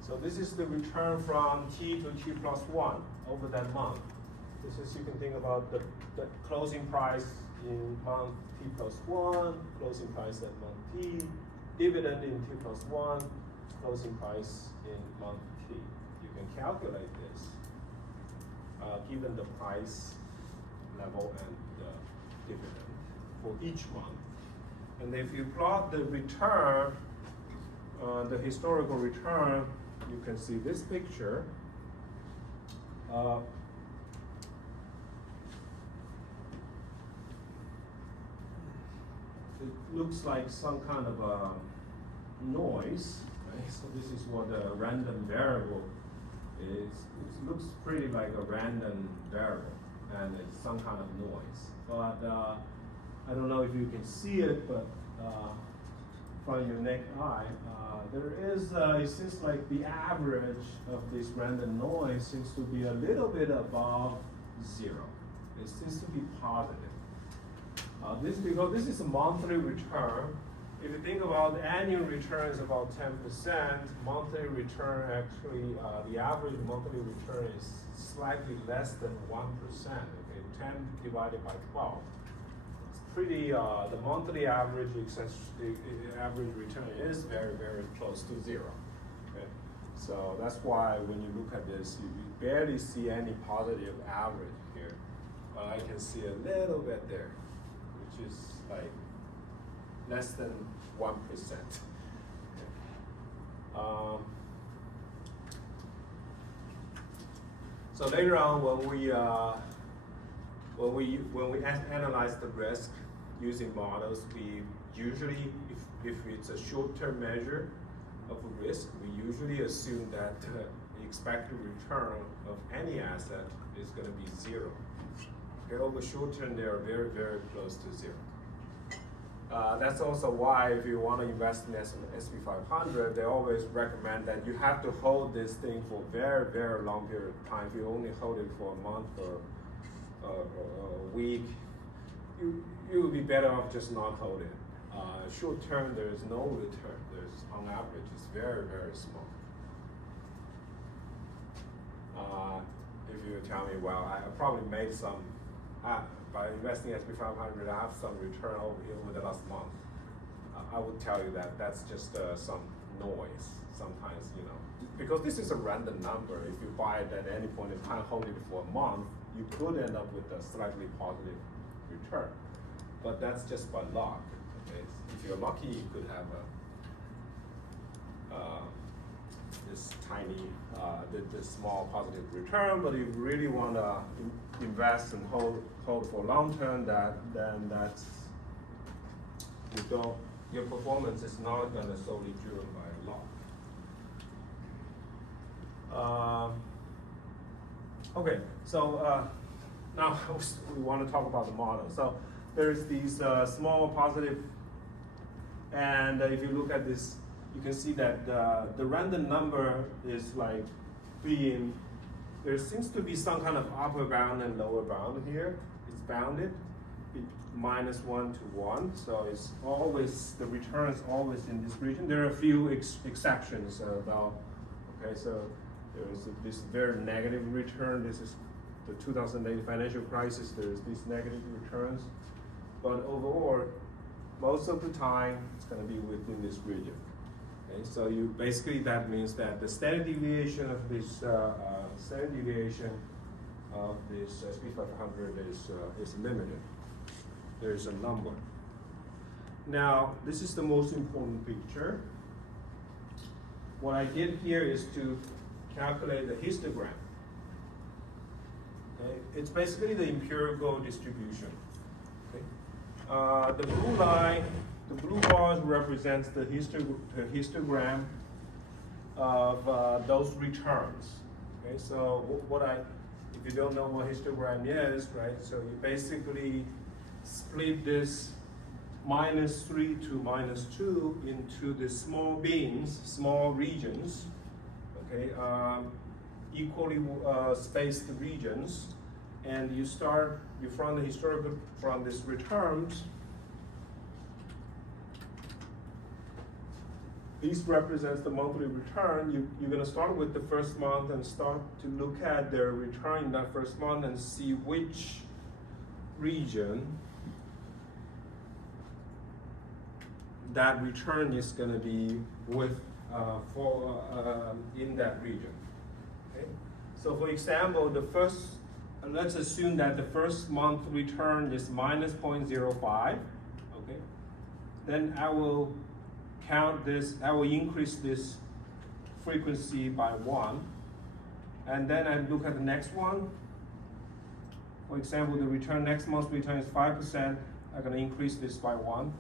So this is the return from T to T plus 1 over that month. This is, you can think about the closing price in month T plus 1, closing price at month T, dividend in T plus 1, closing price in month T. You can calculate this given the price level and the dividend for each month. And if you plot the return, the historical return, you can see this picture. It looks like some kind of a noise, right? So this is what a random variable is. It looks pretty like a random variable, and it's some kind of noise. But I don't know if you can see it, but from your naked eye, there is, it seems like the average of this random noise seems to be a little bit above 0. It seems to be positive. This because this is a monthly return. If you think about the annual return is about 10%, monthly return actually, the average monthly return is slightly less than 1%, okay, 10 divided by 12. It's pretty, the monthly average average return is very, very close to 0. Okay? So that's why when you look at this, you barely see any positive average here. But I can see a little bit there, which is like less than 1%. So later on, when we analyze the risk using models, we usually, if it's a short-term measure of a risk, we usually assume that the expected return of any asset is going to be 0. Okay, over short term, they are very, very close to 0. That's also why if you want to invest in S&P 500, they always recommend that you have to hold this thing for a very, very long period of time. If you only hold it for a month or a week, you would be better off just not holding it. Short term, there is no return. There's, on average, it's very, very small. If you tell me, well, I probably made some, by investing in S&P 500, I have some return over the last month. I would tell you that that's just some noise sometimes, you know. Because this is a random number. If you buy it at any point in time, hold it for a month, you could end up with a slightly positive return. But that's just by luck. Okay? If you're lucky, you could have this tiny, this small positive return. But if you really want to invest and hold for long term, then that's your performance is not going to solely driven by luck. Okay, so now we want to talk about the model. So there's these small positive, and if you look at this, you can see that the random number is like being, there seems to be some kind of upper bound and lower bound here. It's bounded, -1 to 1, so it's always, the return is always in this region. There are a few exceptions about, okay, so there is this very negative return. This is the 2008 financial crisis. There is these negative returns, but overall, most of the time, it's going to be within this region. Okay, so you basically, that means that the standard deviation of this SP 500 is limited. There is a number. Now, this is the most important picture. What I did here is to calculate the histogram. Okay? It's basically the empirical distribution. Okay? The blue line, the blue bars represents the histogram of those returns. Okay, so if you don't know what histogram is, right? So you basically split this -3 to -2 into the small bins, small regions, okay, equally spaced regions, and you from the historical, from these returns. This represents the monthly return. You're going to start with the first month and start to look at their return in that first month and see which region that return is going to be with in that region. Okay? So for example, let's assume that the first month return is -0.05. Okay, then I will count this. I will increase this frequency by 1, and then I look at the next one. For example, the return next month's return is 5%. I'm going to increase this by 1.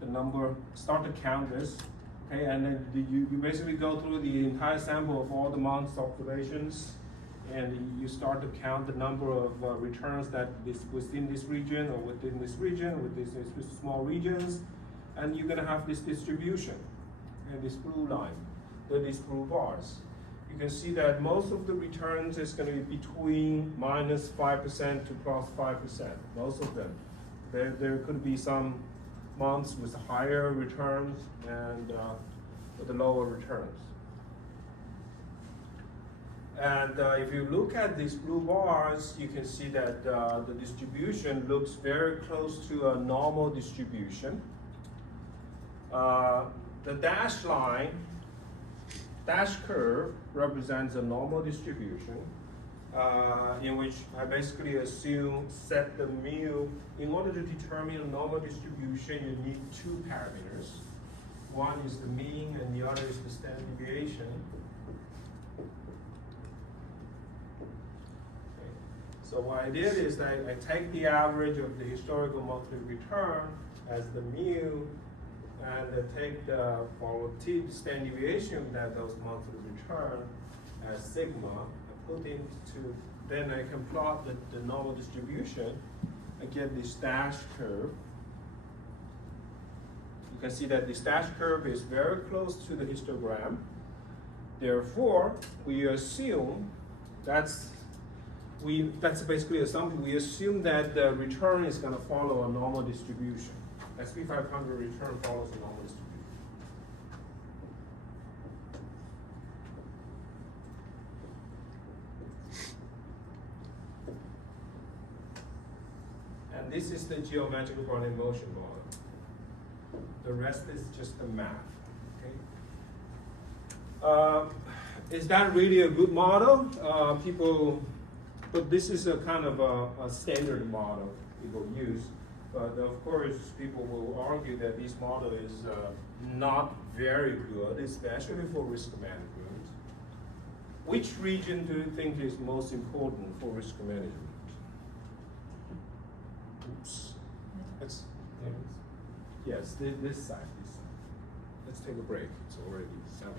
The number, start to count this, okay, and then you basically go through the entire sample of all the months' observations, and you start to count the number of returns that is within this region or within this region, with these small regions, and you're gonna have this distribution, and this blue line, these blue bars. You can see that most of the returns is gonna be between -5% to +5%, most of them. There could be some months with higher returns and with the lower returns. And if you look at these blue bars, you can see that the distribution looks very close to a normal distribution. The dashed line, dash curve represents a normal distribution, in which I basically set the mu. In order to determine a normal distribution, you need 2 parameters. One is the mean and the other is the standard deviation. Okay. So what I did is I take the average of the historical monthly return as the mu, and I take the volatility standard deviation that those monthly return as sigma. Then I can plot the normal distribution. I get this dash curve. You can see that this dash curve is very close to the histogram. Therefore, we assume that's basically a assumption. We assume that the return is going to follow a normal distribution. SP 500 return follows a normal distribution. And this is the geometrical Brownian motion model. The rest is just the math. Okay. Is that really a good model? But this is a kind of a standard model people use. But of course, people will argue that this model is not very good, especially for risk management. Which region do you think is most important for risk management? Oops. Yes, this side. Let's take a break. It's already 7.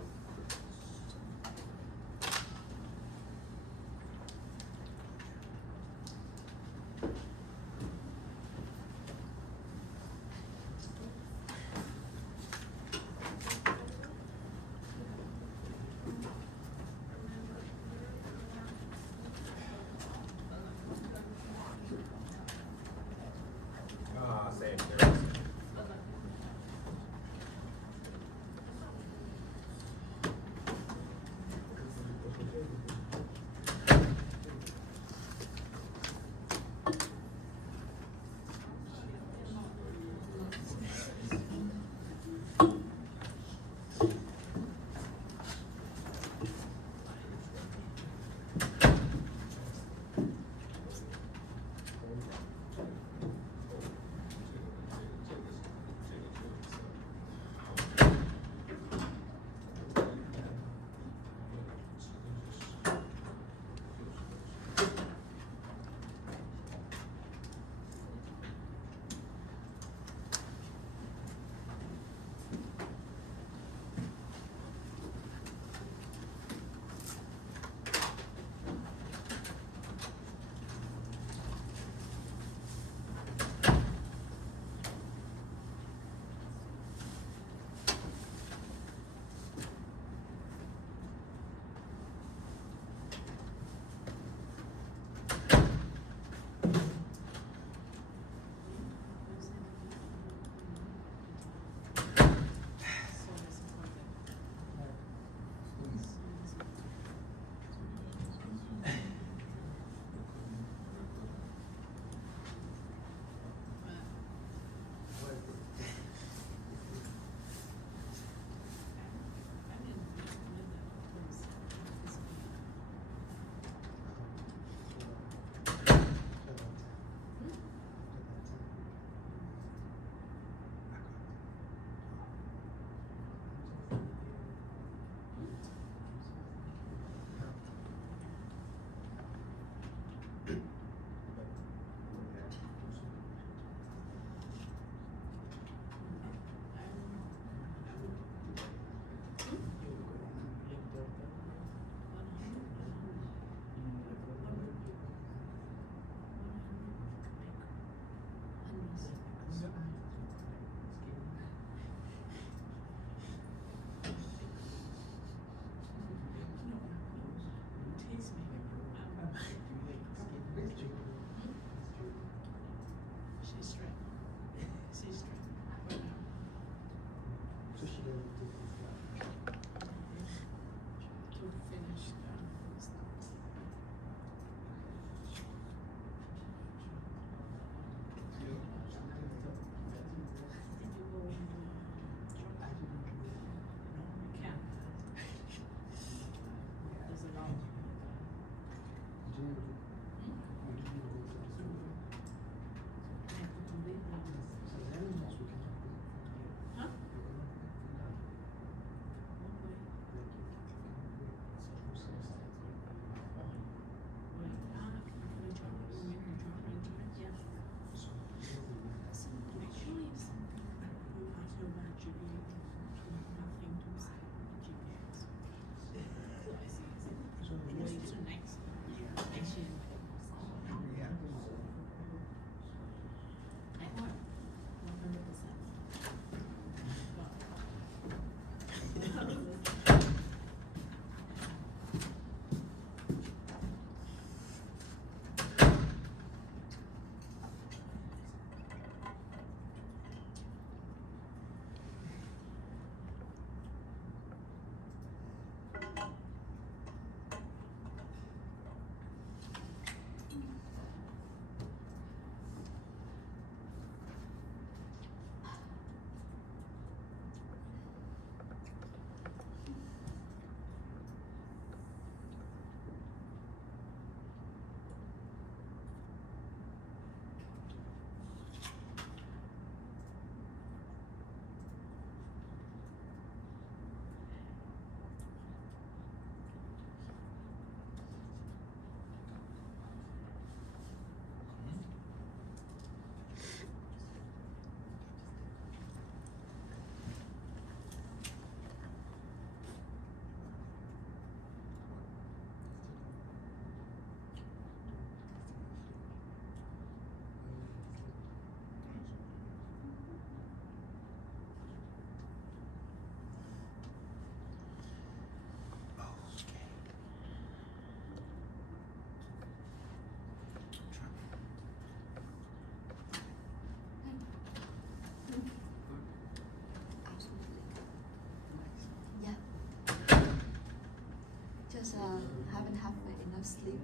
haven't had enough sleep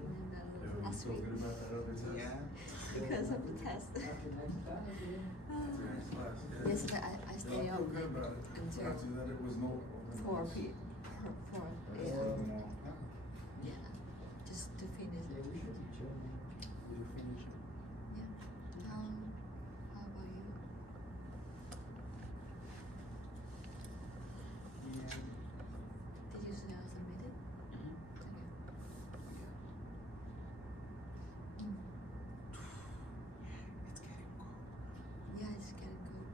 last week because of the test. Yesterday I stayed up until 4 p.m. 4 a.m. Yeah, just to finish it. Yeah. How about you? Did you say I submitted? Okay. Yeah, it's getting good.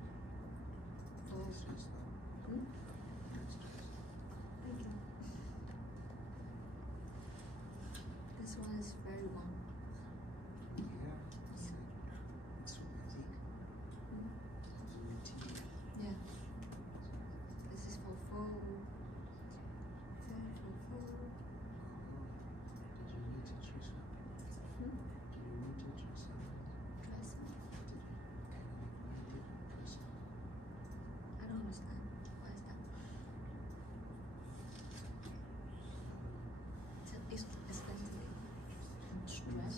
Oh. Hmm? Thank you. This one is very long. Yeah. This is for full. Trust me. I don't understand. Why is that? It's especially stress.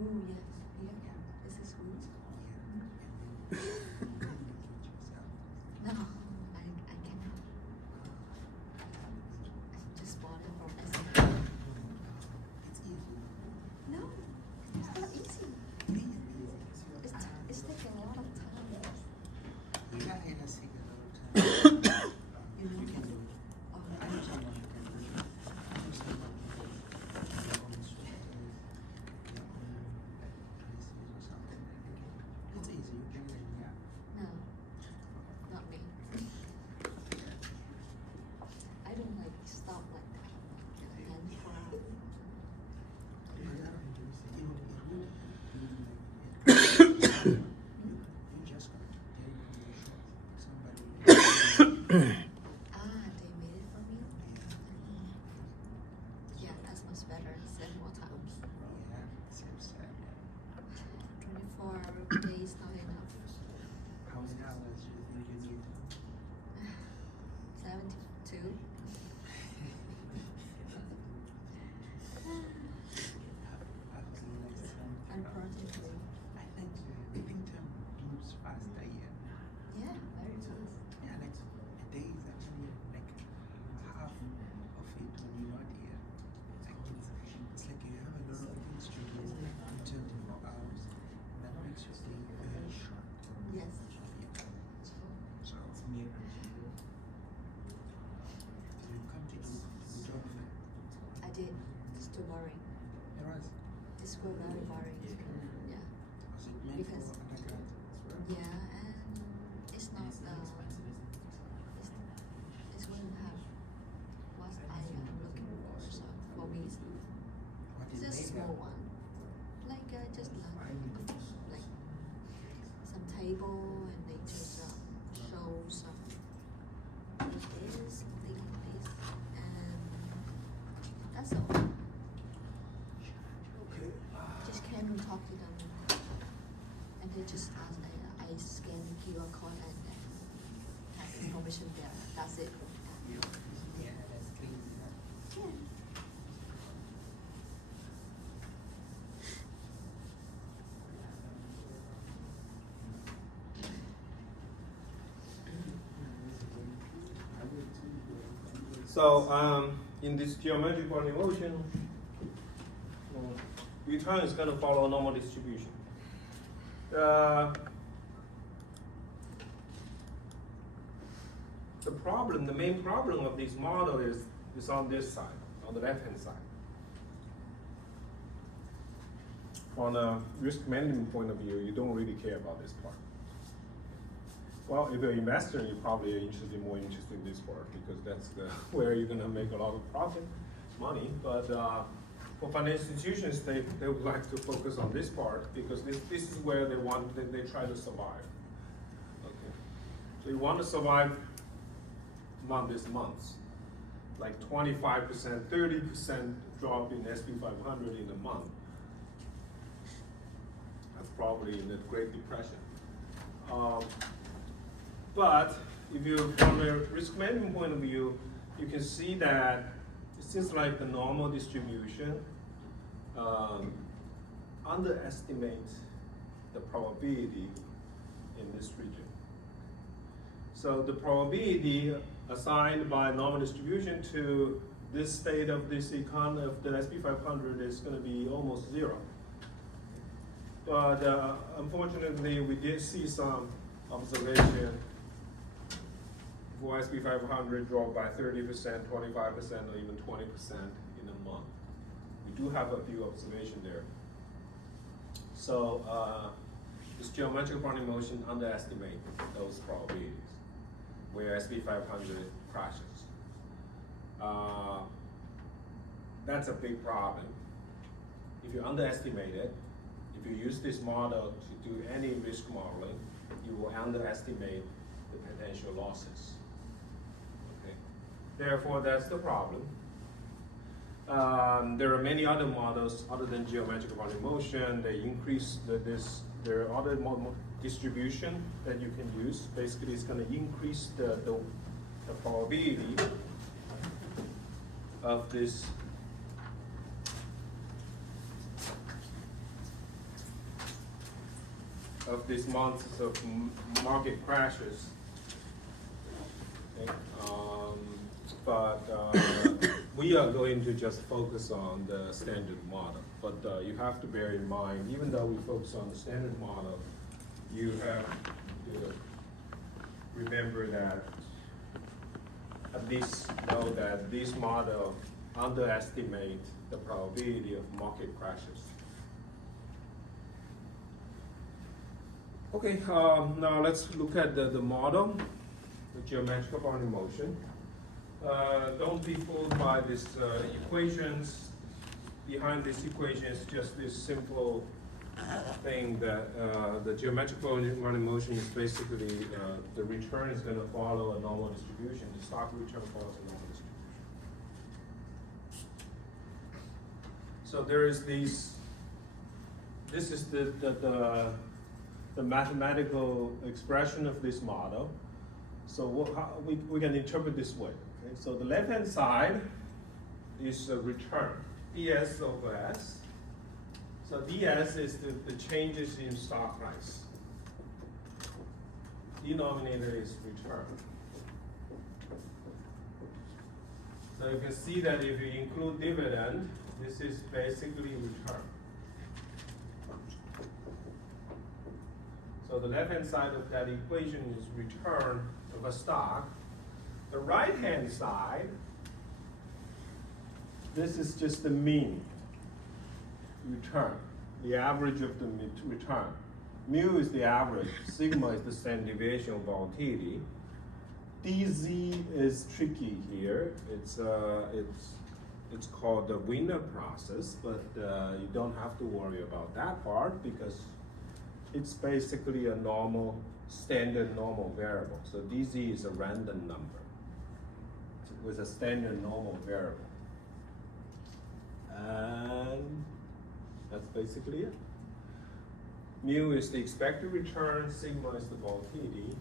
Ooh, yes. Yeah. This is good. No, I cannot. I just bought it from SM. No, it's not easy. It's taking a lot of time. You know? Oh, no, not me. I don't like stuff like that. And they made it for me. Yeah, that's much better. 7 more times. 24 days not enough. 72. Unfortunately. Yeah, very nice. Yes. I did. It's too boring. This was very boring. Yeah. Because yeah, and it's not it wouldn't have what I am looking for. So for me, it's just a small one, like just like some table, and they just show some this, something like this, and that's all. Just came and talk to them, and they just ask, I scan the QR code and have information there. That's it. Yeah. So in this geometric Grundy motion, return is going to follow a normal distribution. The main problem of this model is on this side, on the left-hand side. From a risk management point of view, you don't really care about this part. Well, if you're an investor, you're probably more interested in this part because that's where you're gonna make a lot of profit, money. But for financial institutions, they would like to focus on this part because this is where they try to survive. Okay, so you want to survive this month, like 25%, 30% drop in SP 500 in a month. That's probably in the Great Depression. But if you, from a risk management point of view, you can see that it seems like the normal distribution underestimates the probability in this region. So the probability assigned by normal distribution to this state of this economy of the SP 500 is going to be almost zero. But unfortunately, we did see some observation for SP 500 drop by 30%, 25%, or even 20% in a month. We do have a few observations there. So this geometric quantum motion underestimates those probabilities where SP 500 crashes. That's a big problem. If you underestimate it, if you use this model to do any risk modeling, you will underestimate the potential losses. Okay. Therefore, that's the problem. There are many other models other than geometric quantum motion. They increase there are other distribution that you can use. Basically, it's going to increase the probability of this months of market crashes. Okay. But we are going to just focus on the standard model. But you have to bear in mind, even though we focus on the standard model, you have to remember that at least know that this model underestimates the probability of market crashes. Okay, now let's look at the model, the geometrical quantum motion. Don't be fooled by these equations. Behind this equation is just this simple thing that the geometrical quantum motion is basically the return is going to follow a normal distribution. The stock return follows a normal distribution. So there is these. This is the mathematical expression of this model. So how we can interpret this way. Okay? So the left-hand side is a return, ds over s. So ds is the changes in stock price. Denominator is return. So you can see that if you include dividend, this is basically return. So the left-hand side of that equation is return of a stock. The right-hand side, this is just the mean return, the average of the return. Mu is the average, sigma is the standard deviation of volatility. DZ is tricky here. It's called the Wiener process, but you don't have to worry about that part because it's basically a standard normal variable. So DZ is a random number with a standard normal variable. And that's basically it. Mu is the expected return, sigma is the volatility.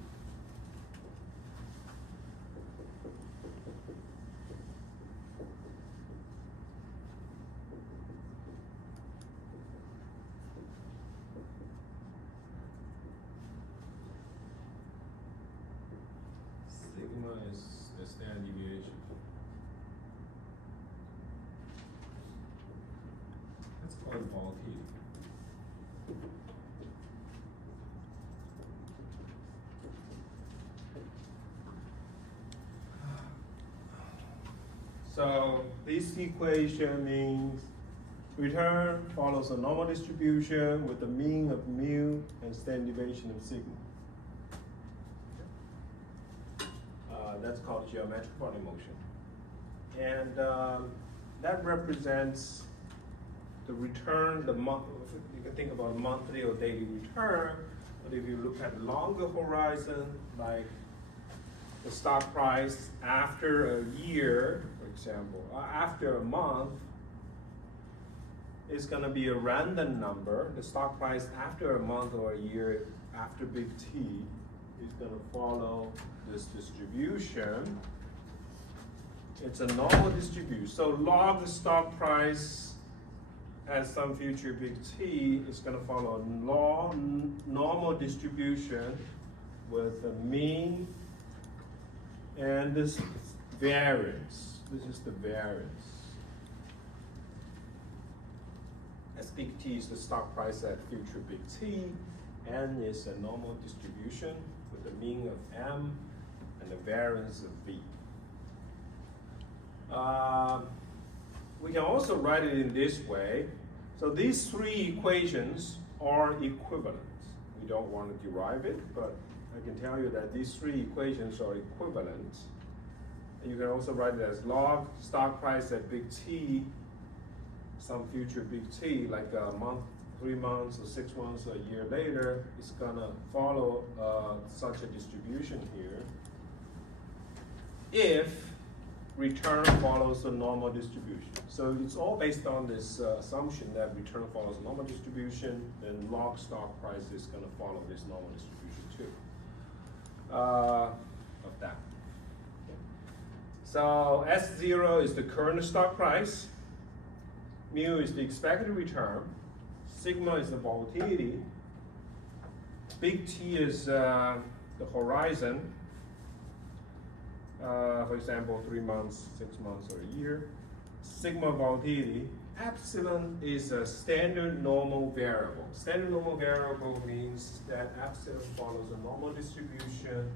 Sigma is the standard deviation. Let's call it volatility. So this equation means return follows a normal distribution with the mean of mu and standard deviation of sigma. That's called geometric quantum motion. And that represents the return, you can think about monthly or daily return, but if you look at longer horizon, like the stock price after a year, for example, after a month, is going to be a random number. The stock price after a month or a year after big T is going to follow this distribution. It's a normal distribution. So log the stock price at some future big T is going to follow a normal distribution with the mean and this variance. This is the variance. As big T is the stock price at future big T, N is a normal distribution with the mean of M and the variance of V. We can also write it in this way. So these three equations are equivalent. We don't want to derive it, but I can tell you that these three equations are equivalent. And you can also write it as log stock price at big T, some future big T, like a month, 3 months, or 6 months, or a year later, it's gonna follow such a distribution here. If return follows a normal distribution. So it's all based on this assumption that return follows a normal distribution, then log stock price is going to follow this normal distribution too. Of that. Okay. So S0 is the current stock price, mu is the expected return, sigma is the volatility, big T is the horizon. For example, 3 months, 6 months, or a year. Sigma volatility. Epsilon is a standard normal variable. Standard normal variable means that epsilon follows a normal distribution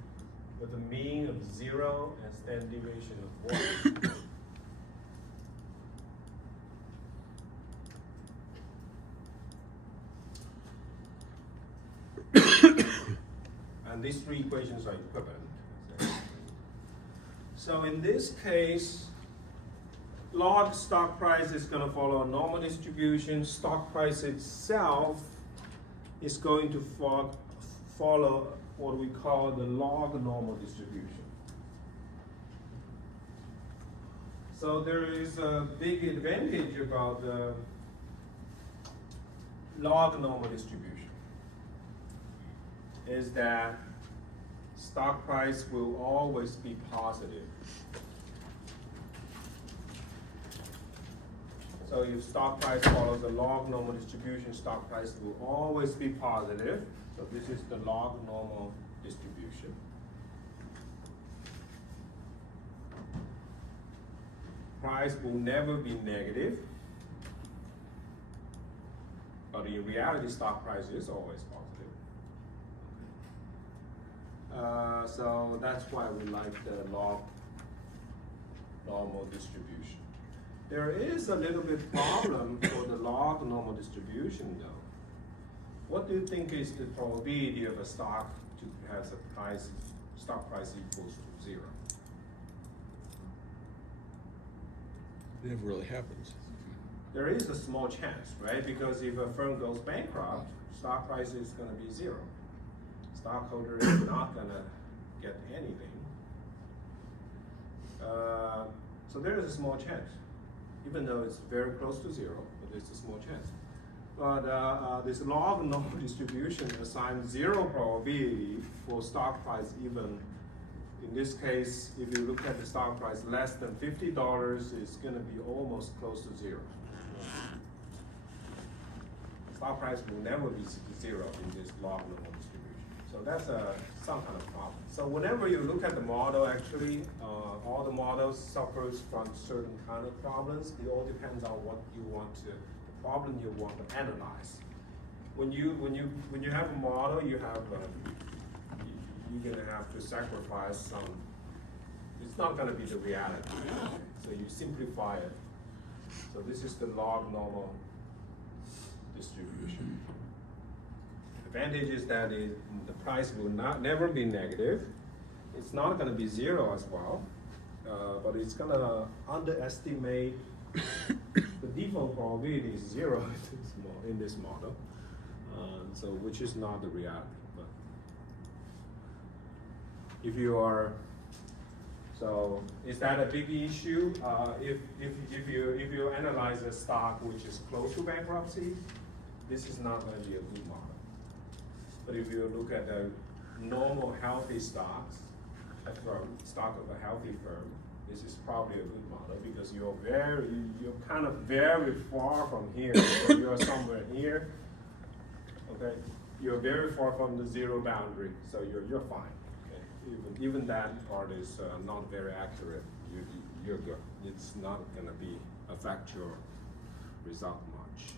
with a mean of 0 and standard deviation of 1. And these three equations are equivalent. So in this case, log stock price is going to follow a normal distribution. Stock price itself is going to follow what we call the log normal distribution. So there is a big advantage about the log normal distribution, is that stock price will always be positive. So if stock price follows the log normal distribution, stock price will always be positive. So this is the log normal distribution. Price will never be negative. But in reality, stock price is always positive. So that's why we like the log normal distribution. There is a little bit problem for the log normal distribution though. What do you think is the probability of a stock to have a stock price equals to 0? It never really happens. There is a small chance, right? Because if a firm goes bankrupt, stock price is going to be 0. Stockholder is not going to get anything. So there is a small chance, even though it's very close to 0, but there's a small chance. But this log normal distribution assigns 0 probability for stock price even. In this case, if you look at the stock price less than $50, it's going to be almost close to 0. Stock price will never be 0 in this log normal distribution. So that's some kind of problem. So whenever you look at the model, actually, all the models suffers from certain kind of problems. It all depends on what you want to, the problem you want to analyze. When you have a model, you have you're gonna have to sacrifice some. It's not gonna be the reality. So you simplify it. So this is the log normal distribution. Advantage is that the price will never be negative. It's not going to be 0 as well, but it's going to underestimate the default probability is 0 in this model, so which is not the reality. But if you are, so is that a big issue? If you analyze a stock which is close to bankruptcy, this is not going to be a good model. But if you look at the normal healthy stocks, a firm, stock of a healthy firm, this is probably a good model because you're kind of very far from here. So you're somewhere here. Okay, you're very far from the zero boundary, so you're fine. Okay? Even that part is not very accurate. You're good. It's not gonna be affect your result much.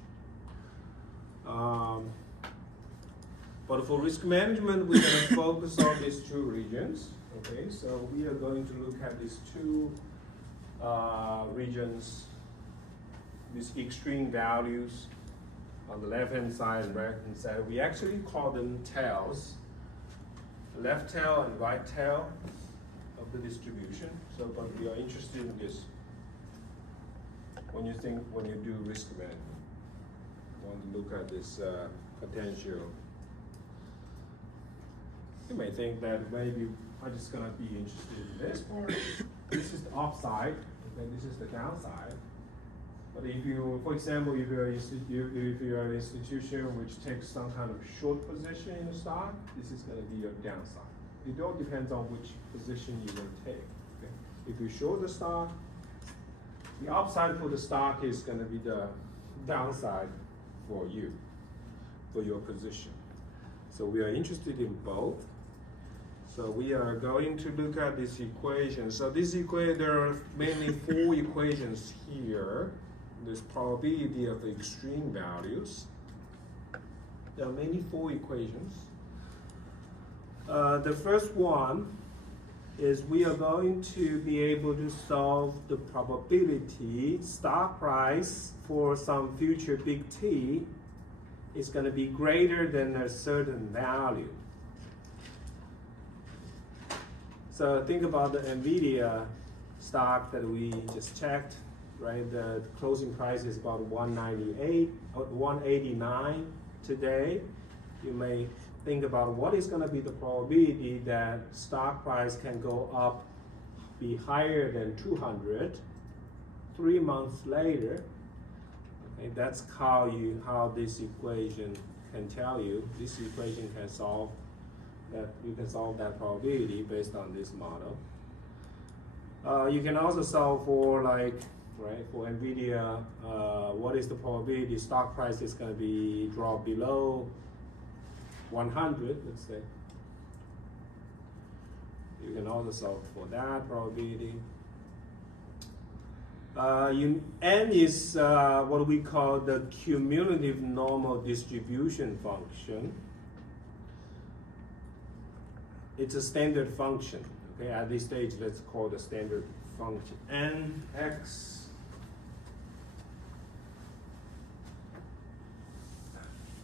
But for risk management, we're going to focus on these two regions. Okay, so we are going to look at these two regions, these extreme values on the left-hand side and right-hand side. We actually call them tails, left tail and right tail of the distribution. So, but we are interested in this when you do risk management. You want to look at this potential. You may think that maybe I'm just gonna be interested in this part. This is the upside, and this is the downside. But if you, for example, if you're an institution which takes some kind of short position in the stock, this is gonna be your downside. It all depends on which position you're gonna take. Okay? If you short the stock, the upside for the stock is gonna be the downside for you, for your position. So we are interested in both. So we are going to look at this equation. So this equation, there are mainly 4 equations here. There's probability of extreme values. There are mainly 4 equations. The first one is we are going to be able to solve the probability stock price for some future big T is going to be greater than a certain value. So think about the NVIDIA stock that we just checked, right? The closing price is about 198, 189 today. You may think about what is going to be the probability that stock price can go up, be higher than 200 3 months later. Okay, that's how this equation can tell you. This equation can solve that. You can solve that probability based on this model. You can also solve for for NVIDIA, what is the probability stock price is going to be drop below 100, let's say. You can also solve for that probability. N is what we call the cumulative normal distribution function. It's a standard function. Okay, at this stage, let's call the standard function Nx.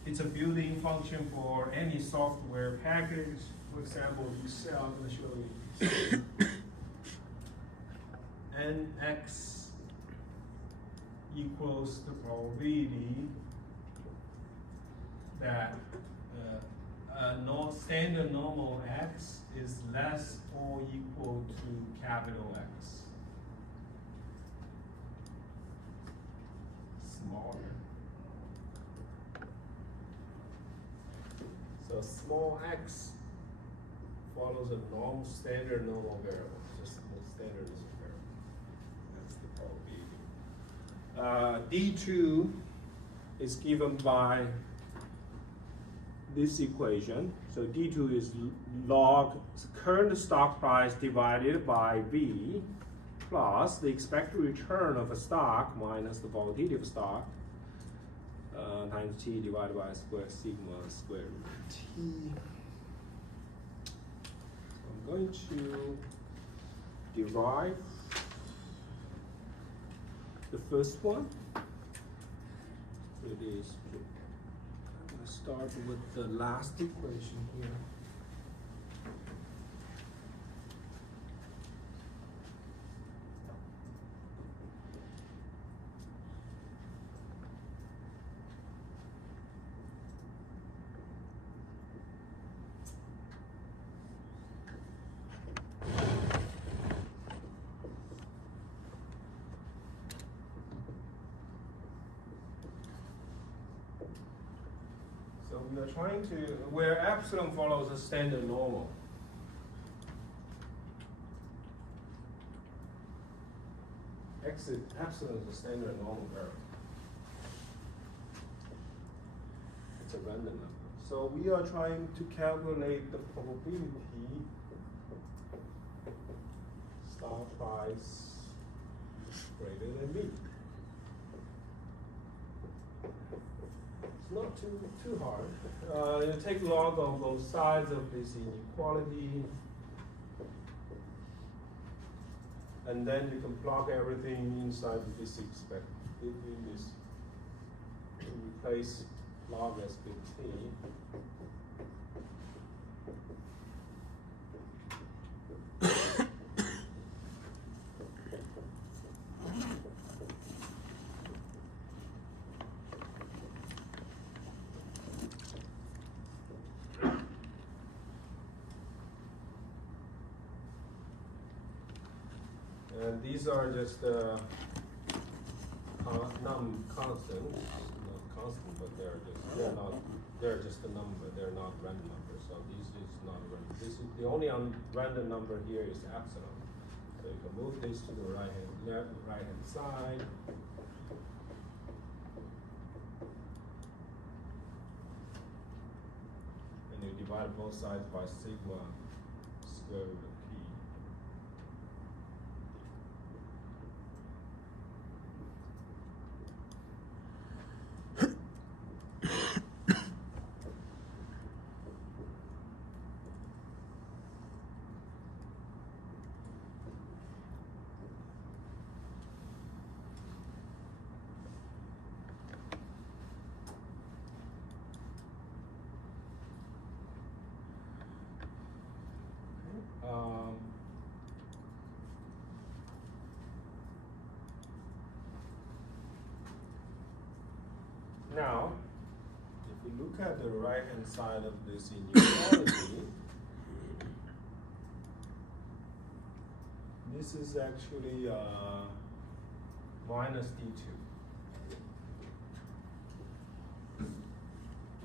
It's a built-in function for any software package. For example, Excel, I'm going to show you. Nx equals the probability that standard normal x is less or equal to capital X. Smaller. So small x follows a normal standard normal variable. Just the standard is a variable. That's the probability. D2 is given by this equation. So D2 is log current stock price divided by V plus the expected return of a stock minus the volatility of a stock times T divided by square sigma square root T. So I'm going to derive the first one. It is, I'm going to start with the last equation here. So we are trying to, where epsilon follows a standard normal. epsilon is a standard normal variable. It's a random number. So we are trying to calculate the probability stock price greater than B. It's not too hard. You take log of both sides of this inequality, and then you can plug everything inside this replace log as big T. And these are just constants, not constant, but they're just a number. They're not random numbers. So this is not random. This is the only random number here is epsilon. So you can move this to the right hand side. And you divide both sides by sigma square root of p. Now, if we look at the right-hand side of this inequality, this is actually minus D2,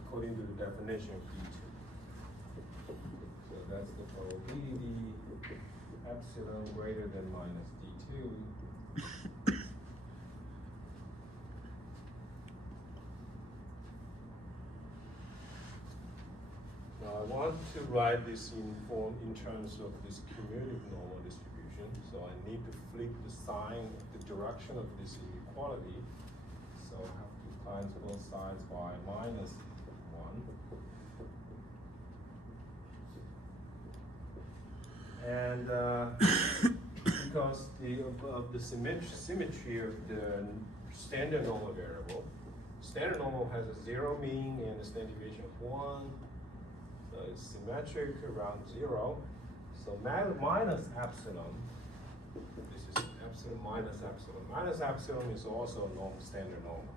according to the definition of D2. So that's the probability epsilon greater than minus D2. Now I want to write this in terms of this cumulative normal distribution. So I need to flip the sign, the direction of this inequality. So I have to times both sides by minus 1. And because of the symmetry of the standard normal variable, standard normal has a 0 mean and a standard deviation of 1. So it's symmetric around 0. So minus epsilon, this is epsilon minus epsilon. Minus epsilon is also a standard normal.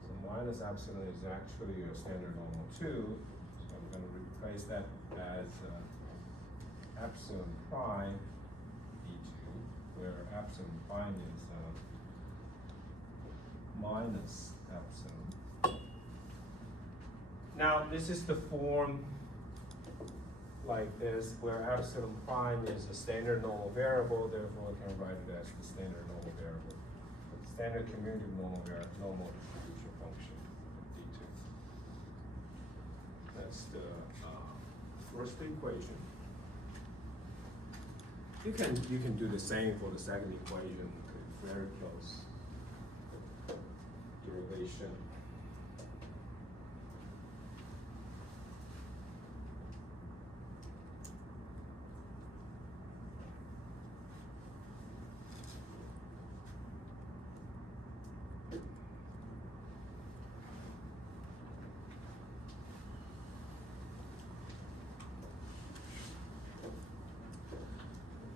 So minus epsilon is actually a standard normal too. So I'm going to replace that as epsilon prime d2, where epsilon prime is minus epsilon. Now this is the form like this, where epsilon prime is a standard normal variable, therefore I can write it as the standard normal variable. Standard cumulative normal distribution function of d2. That's the first equation. You can do the same for the second equation, very close derivation.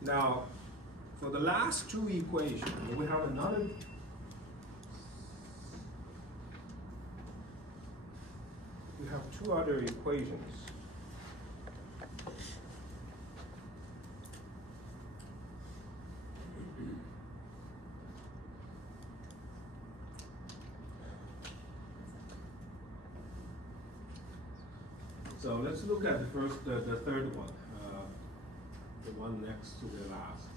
Now, for the last two equations, we have two other equations. So let's look at the third one. The one next to the last.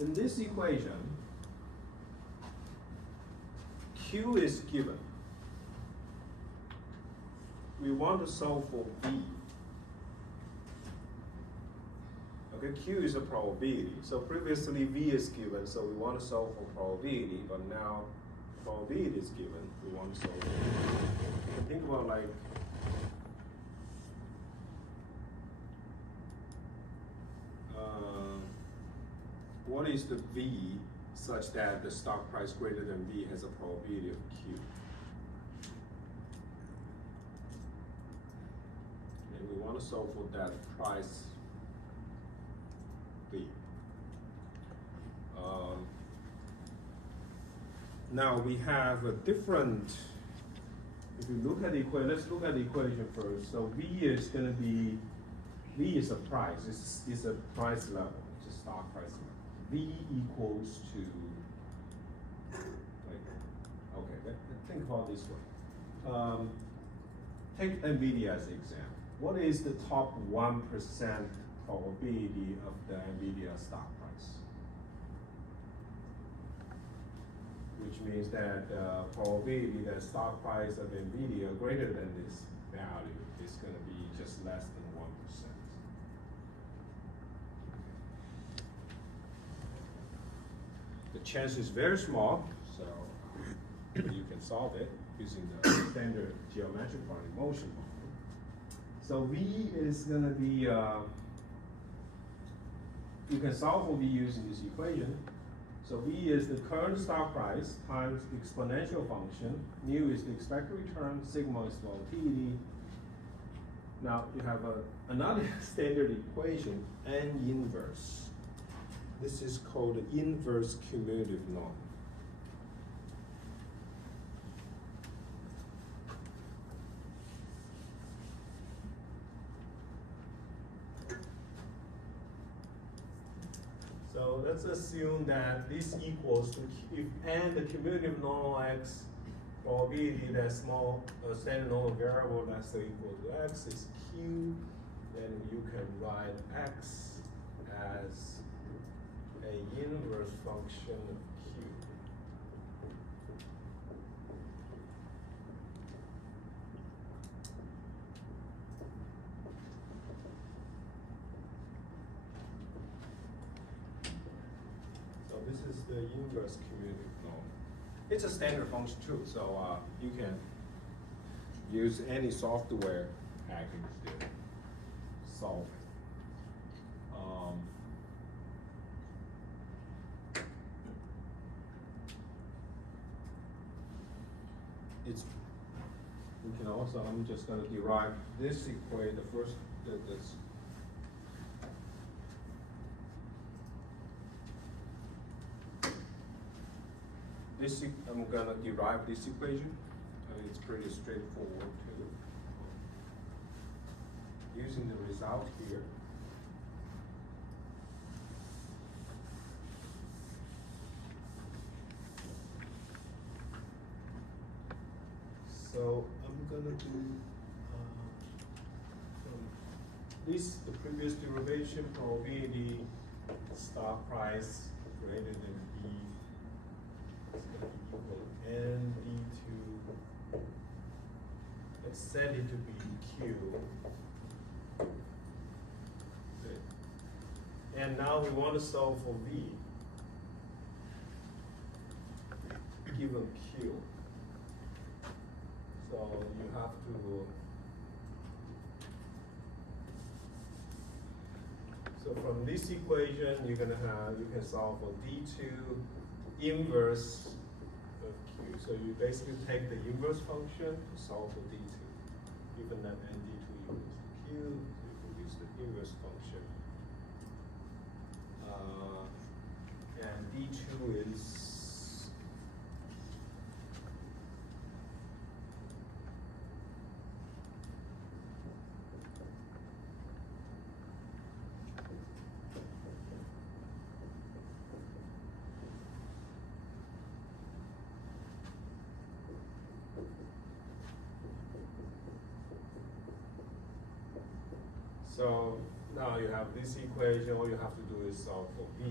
In this equation, Q is given. We want to solve for V. Okay, Q is a probability. So previously V is given, so we want to solve for probability, but now probability is given, we want to solve for V. Think about like what is the V such that the stock price greater than V has a probability of Q? And we want to solve for that price V. Now we have a different, if you look at the equation, let's look at the equation first. So V is going to be, V is a price, it's a price level, it's a stock price level. V equals to, like, okay, think about this way. Take NVIDIA as an example. What is the top 1% probability of the NVIDIA stock price? Which means that the probability that stock price of NVIDIA greater than this value is going to be just less than 1%. The chance is very small, so you can solve it using the standard geometric body motion model. So V is going to be, you can solve for V using this equation. So V is the current stock price times exponential function. Mu is the expected return, sigma is volatility. Now you have another standard equation, N inverse. This is called the inverse cumulative norm. So let's assume that this equals to, if n the cumulative normal x probability that small standard normal variable that's equal to x is q, then you can write x as a inverse function of q. So this is the inverse cumulative norm. It's a standard function too, so you can use any software package to solve it. We can also, I'm just going to derive this equation, the first, this. I'm going to derive this equation. It's pretty straightforward too. Using the result here. So I'm gonna do this, the previous derivation probability stock price greater than B is gonna be equal to N D2. Let's set it to be Q. Okay. And now we want to solve for V. Given Q. So you have to, so from this equation, you're gonna have, you can solve for D2 inverse of Q. So you basically take the inverse function to solve for D2. Given that ND2 equals to Q, so you produce the inverse function. And D2 is so Now you have this equation, all you have to do is solve for B.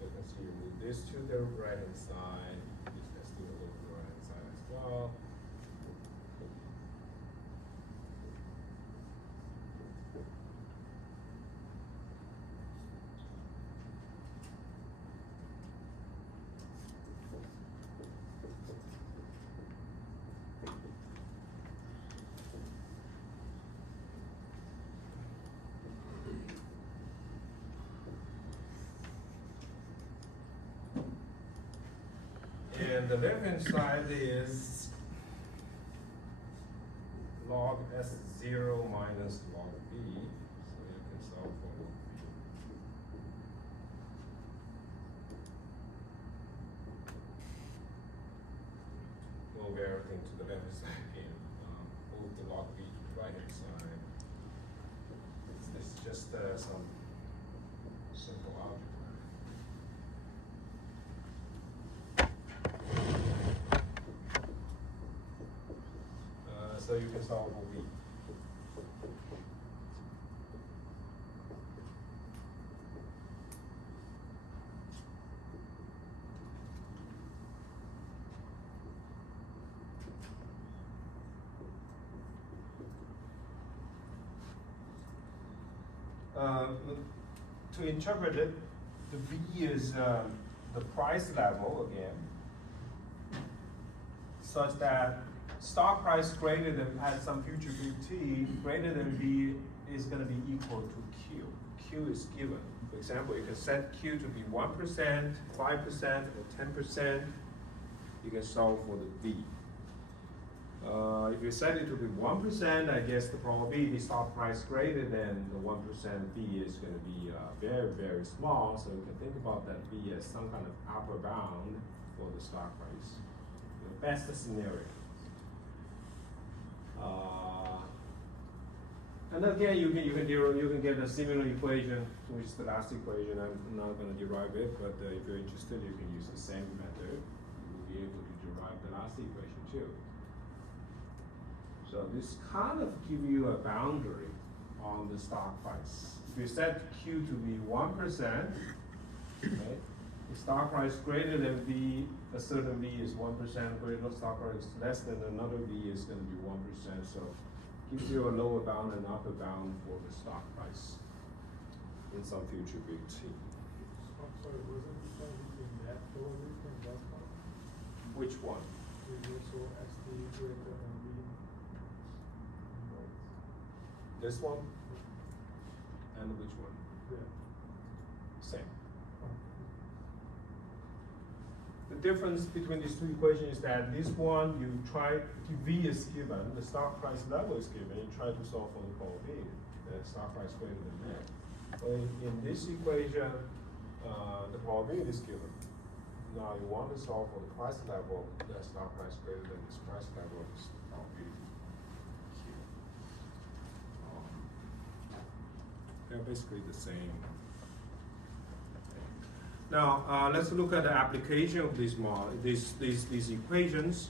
You can see you move this to the right hand side, this has to go to the right hand side as well. And the left hand side is log S0 minus log B, so you can solve for log B. Move everything to the left hand side and move the log B to the right hand side. It's just some simple algebra. So you can solve for B. To interpret it, the B is the price level again, such that stock price greater than, at some future big T, greater than B is going to be equal to Q. Q is given. For example, you can set Q to be 1%, 5%, or 10%. You can solve for the B. If you set it to be 1%, I guess the probability stock price greater than the 1% B is going to be very, very small. So you can think about that B as some kind of upper bound for the stock price. The best scenario. And again, you can get a similar equation, which is the last equation. I'm not going to derive it, but if you're interested, you can use the same method. You will be able to derive the last equation too. So this kind of give you a boundary on the stock price. If you set Q to be 1%, okay, the stock price greater than B, a certain B is 1%, greater stock price less than another B is going to be 1%. So gives you a lower bound and upper bound for the stock price in some future big T. I'm sorry, wasn't this one between that probability and that one? Which one? So ST greater than B. This one? And which one? Yeah. Same. The difference between these two equations is that this one, you try, V is given, the stock price level is given, you try to solve for the probability, the stock price greater than that. But in this equation, the probability is given. Now you want to solve for the price level, the stock price greater than this price level is the probability. They're basically the same. Now let's look at the application of these equations.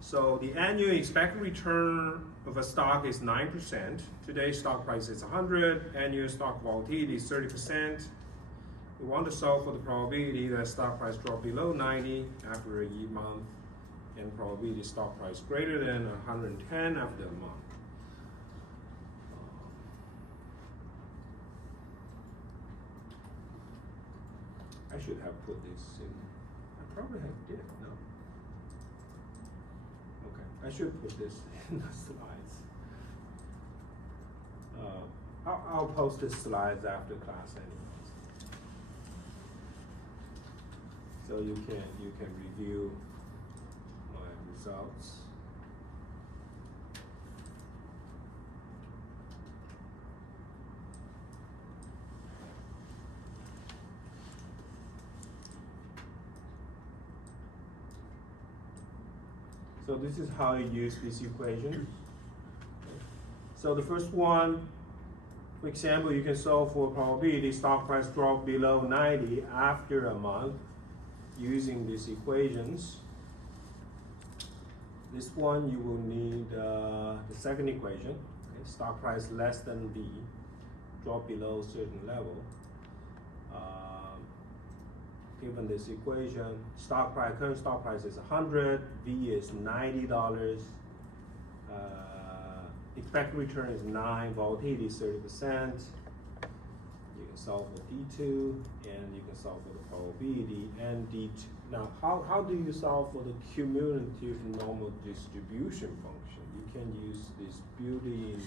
So the annual expected return of a stock is 9%. Today's stock price is 100. Annual stock volatility is 30%. We want to solve for the probability that stock price drop below 90 after a month, and probability stock price greater than 110 after a month. I should have put this in. I probably did, no? Okay, I should put this in the slides. I'll post the slides after class anyways. So you can review my results. So this is how you use this equation. So the first one, for example, you can solve for probability stock price drop below 90 after a month using these equations. This one you will need the second equation. Okay, stock price less than V, drop below certain level. Given this equation, current stock price is 100, V is $90. Expected return is 9, volatility is 30%. You can solve for D2, and you can solve for the probability and D2. Now, how do you solve for the cumulative normal distribution function? You can use this built-in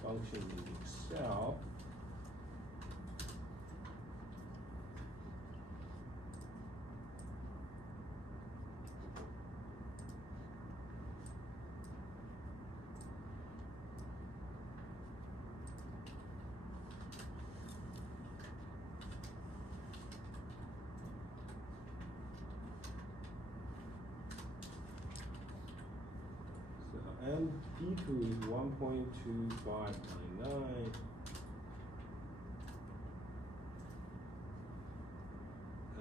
function in Excel. And D2 is 1.2599.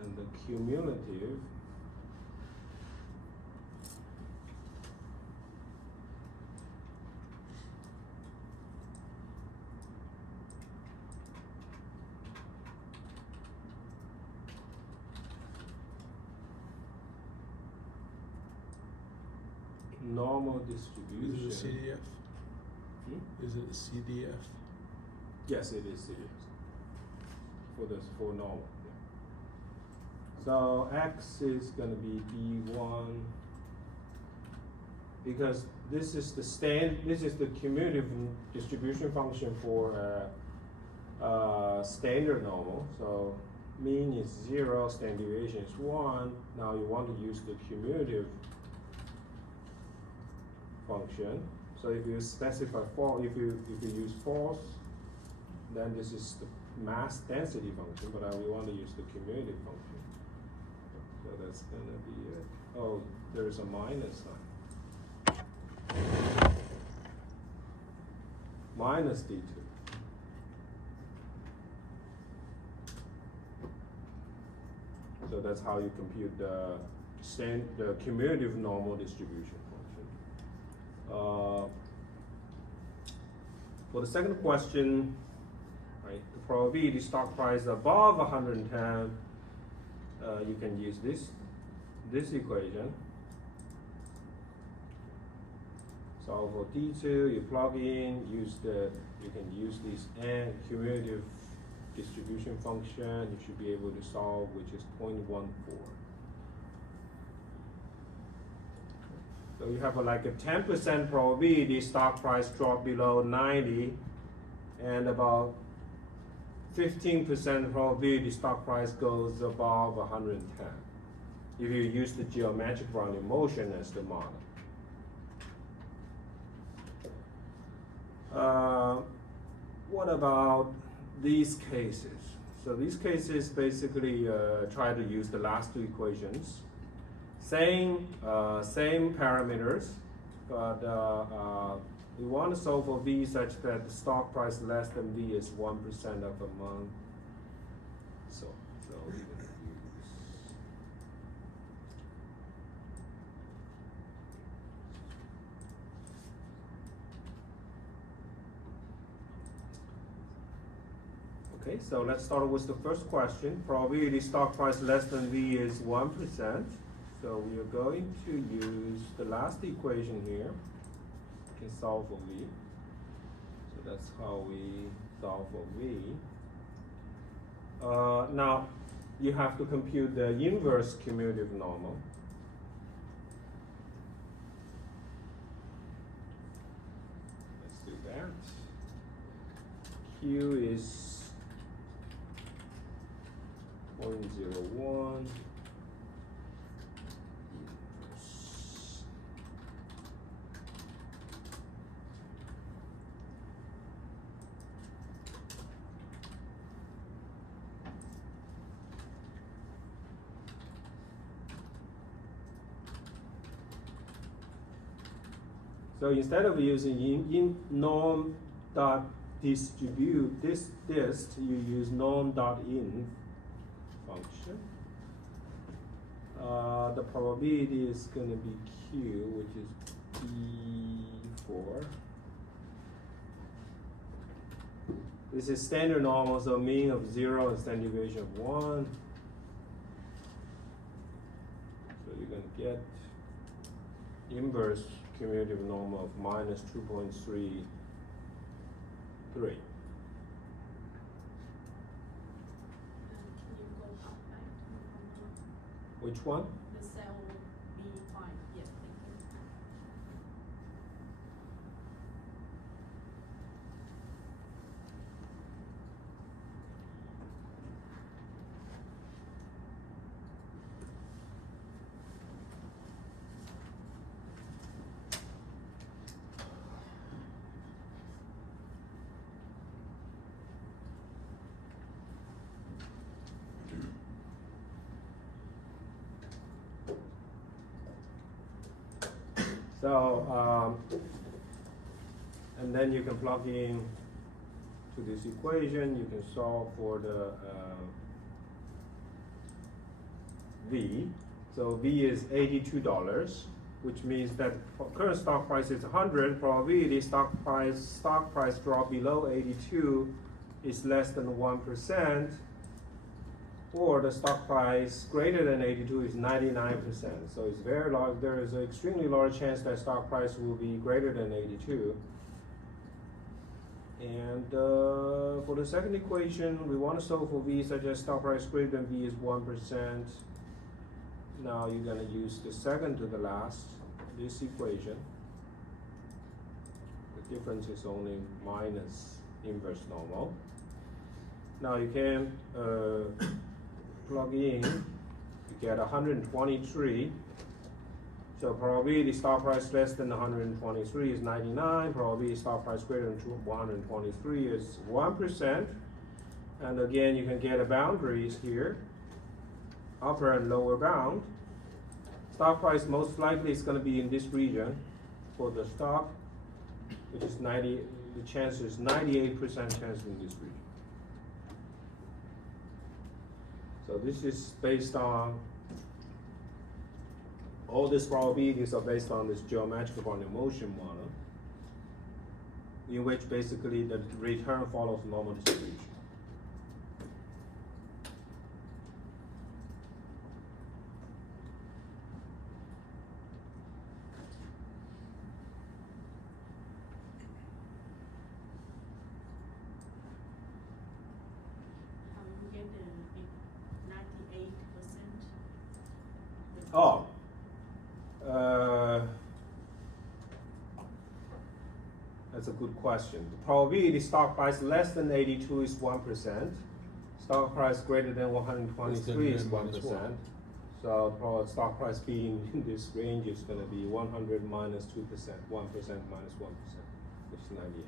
And the cumulative normal distribution. Is it a CDF? Is it a CDF? Yes, it is CDF. For normal. Yeah. So X is going to be D1 because this is the cumulative distribution function for standard normal. So mean is 0, standard deviation is 1. Now you want to use the cumulative function. So if you specify false, if you use false, then this is the mass density function, but we want to use the cumulative function. So that's gonna be it. Oh, there's a minus sign. Minus D2. So that's how you compute the cumulative normal distribution function. For the second question, right, the probability stock price above 110, you can use this equation. So for D2, you plug in, you can use this and cumulative distribution function. You should be able to solve, which is 0.14. So you have like a 10% probability stock price drop below 90, and about 15% probability stock price goes above 110. If you use the geometric rounding motion as the model. What about these cases? So these cases basically try to use the last two equations. Same parameters, but we want to solve for V such that the stock price less than V is 1% of a month. So we're going to use. Okay, so let's start with the first question. Probability stock price less than V is 1%. So we are going to use the last equation here. We can solve for V. So that's how we solve for V. Now, you have to compute the inverse cumulative normal. Let's do that. Q is 0.01. So instead of using in norm dot distribute this you use norm dot in function. The probability is gonna be Q, which is P4. This is standard normal, so mean of 0 and standard deviation of 1. So you're gonna get inverse cumulative normal of minus 2.33. Can you go up back to Which one? the cell B5? Yes, thank you. So, and then you can plug in to this equation, you can solve for the V. So V is $82, which means that current stock price is 100, probability stock price drop below 82 is less than 1%, or the stock price greater than 82 is 99%. So it's very large, there is an extremely large chance that stock price will be greater than 82. And for the second equation, we want to solve for V such as stock price greater than V is 1%. Now you're going to use the second to the last, this equation. The difference is only minus inverse normal. Now you can plug in, you get 123. So probability stock price less than 123 is 99. Probability stock price greater than 123 is 1%. And again, you can get a boundaries here, upper and lower bound. Stock price most likely is going to be in this region for the stock, which is 90. The chance is 98% chance in this region. So this is based on, all these probabilities are based on this geometric boundary motion model, in which basically the return follows normal distribution. How you get the 98%? Oh. That's a good question. The probability stock price less than 82 is 1%. Stock price greater than 123 is 1%. So stock price being in this range is going to be 100 minus 2%, 1% minus 1%, which is 98.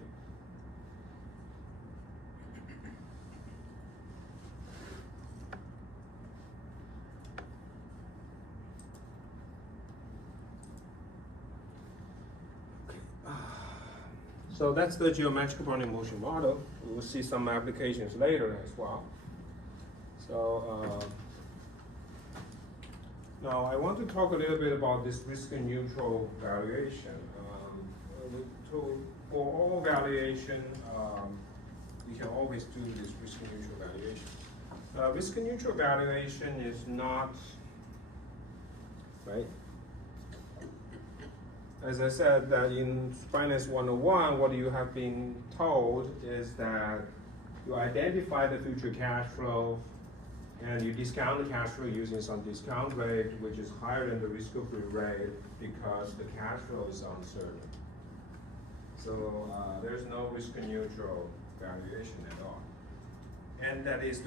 So that's the geometric boundary motion model. We will see some applications later as well. So now I want to talk a little bit about this risk and neutral valuation. For all valuation, we can always do this risk and neutral valuation. Risk and neutral valuation is not, right? As I said, that in Finance 101, what you have been told is that you identify the future cash flow and you discount the cash flow using some discount rate, which is higher than the risk-free rate because the cash flow is uncertain. So there's no risk neutral valuation at all. And that is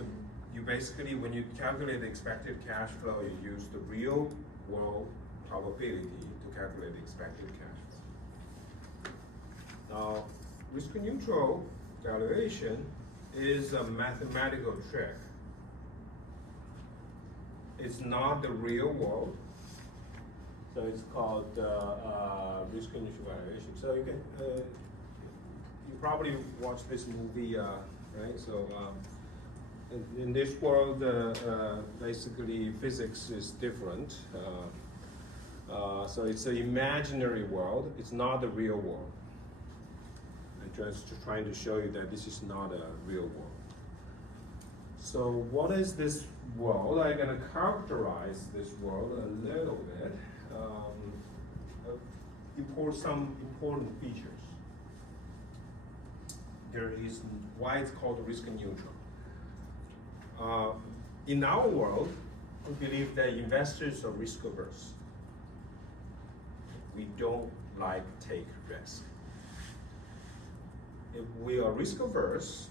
you basically, when you calculate the expected cash flow, you use the real world probability to calculate the expected cash flow. Now, risk neutral valuation is a mathematical trick. It's not the real world, so it's called risk neutral valuation. So you can, you probably watched this movie, right? So in this world, basically physics is different. So it's an imaginary world. It's not the real world. I'm just trying to show you that this is not a real world. So what is this world? I'm going to characterize this world a little bit. Some important features. There is why it's called risk neutral. In our world, we believe that investors are risk averse. We don't like take risk. If we are risk averse,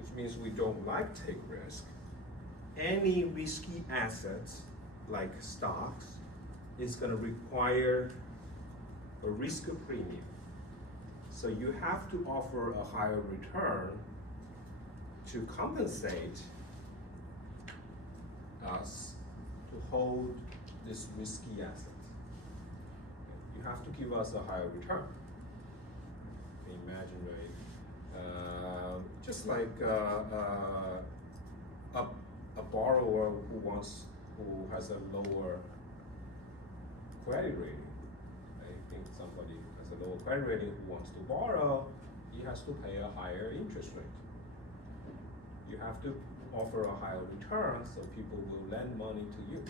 which means we don't like take risk, any risky assets like stocks is going to require a risk premium. So you have to offer a higher return to compensate us to hold this risky asset. You have to give us a higher return. Imagine rate. Just like a borrower who has a lower credit rating. I think somebody who has a lower credit rating who wants to borrow, he has to pay a higher interest rate. You have to offer a higher return so people will lend money to you.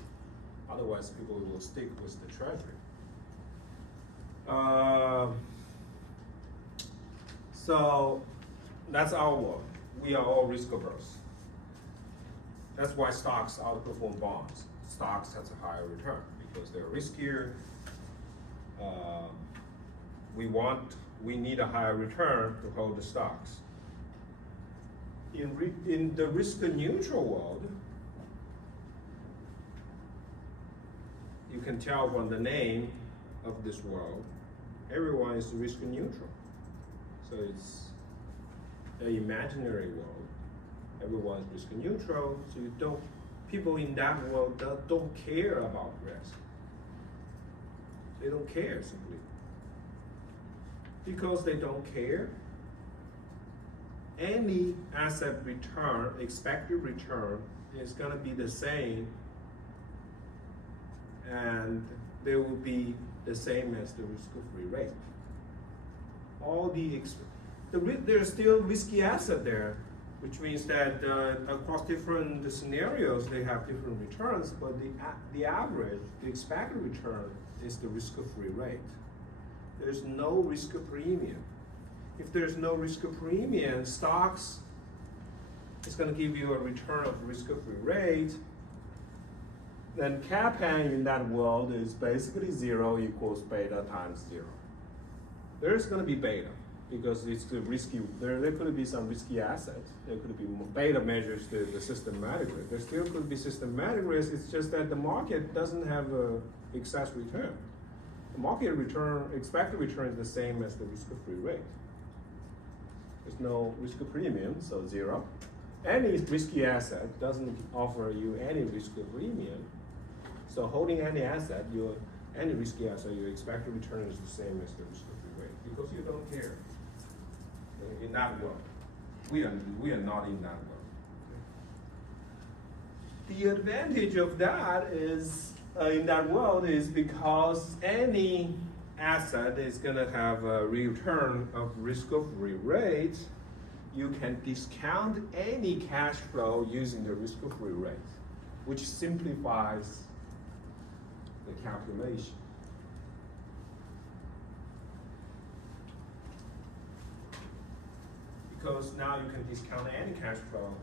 Otherwise, people will stick with the treasury. So that's our world. We are all risk averse. That's why stocks outperform bonds. Stocks has a higher return because they're riskier. We need a higher return to hold the stocks. In the risk neutral world, you can tell from the name of this world, everyone is risk neutral. So it's an imaginary world. Everyone is risk neutral, so people in that world don't care about risk. They don't care simply. Because they don't care, any asset return, expected return, is going to be the same, and they will be the same as the risk-free rate. There's still risky asset there, which means that across different scenarios they have different returns, but the average, the expected return is the risk-free rate. There's no risk premium. If there's no risk premium, stocks is going to give you a return of risk-free rate. Then CAPM in that world is basically 0 equals beta times 0. There's going to be beta because it's the risky. There could be some risky assets. There could be beta measures the systematic risk. There still could be systematic risk. It's just that the market doesn't have a excess return. The market return, expected return is the same as the risk-free rate. There's no risk premium, so 0. Any risky asset doesn't offer you any risk premium. So holding any asset, any risky asset, your expected return is the same as the risk-free rate because you don't care. In that world, we are not in that world. The advantage of that is in that world is because any asset is going to have a return of risk-free rate, you can discount any cash flow using the risk-free rate, which simplifies the calculation. Because now you can discount any cash flow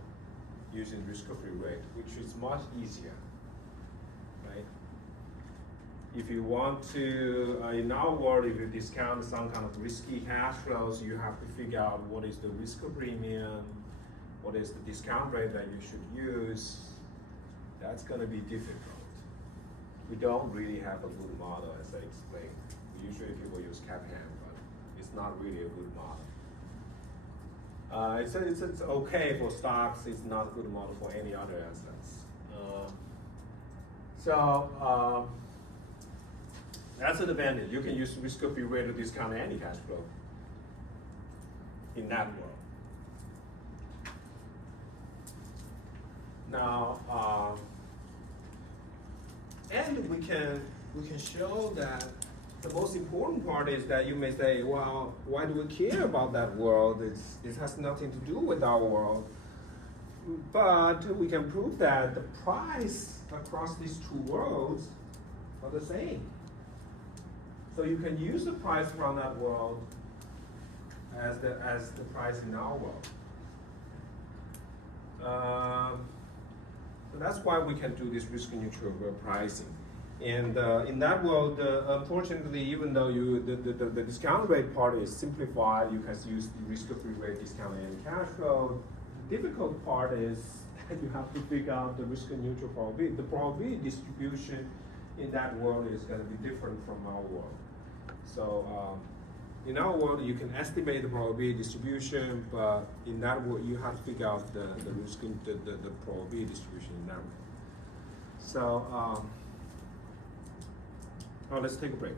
using risk-free rate, which is much easier, right? If you want to, in our world, if you discount some kind of risky cash flows, you have to figure out what is the risk premium, what is the discount rate that you should use. That's going to be difficult. We don't really have a good model, as I explained. Usually people use CAPM, but it's not really a good model. It's okay for stocks. It's not a good model for any other assets. That's an advantage. You can use risk-free rate to discount any cash flow in that world. Now, and we can show that the most important part is that you may say, well, why do we care about that world? It has nothing to do with our world. But we can prove that the price across these two worlds are the same. So you can use the price from that world as the price in our world. So that's why we can do this risk neutral pricing. And in that world, unfortunately, even though the discount rate part is simplified, you can use the risk-free rate discount and cash flow. The difficult part is that you have to figure out the risk neutral probability. The probability distribution in that world is going to be different from our world. So in our world, you can estimate the probability distribution, but in that world, you have to figure out the risk, the probability distribution in that way. So now let's take a break.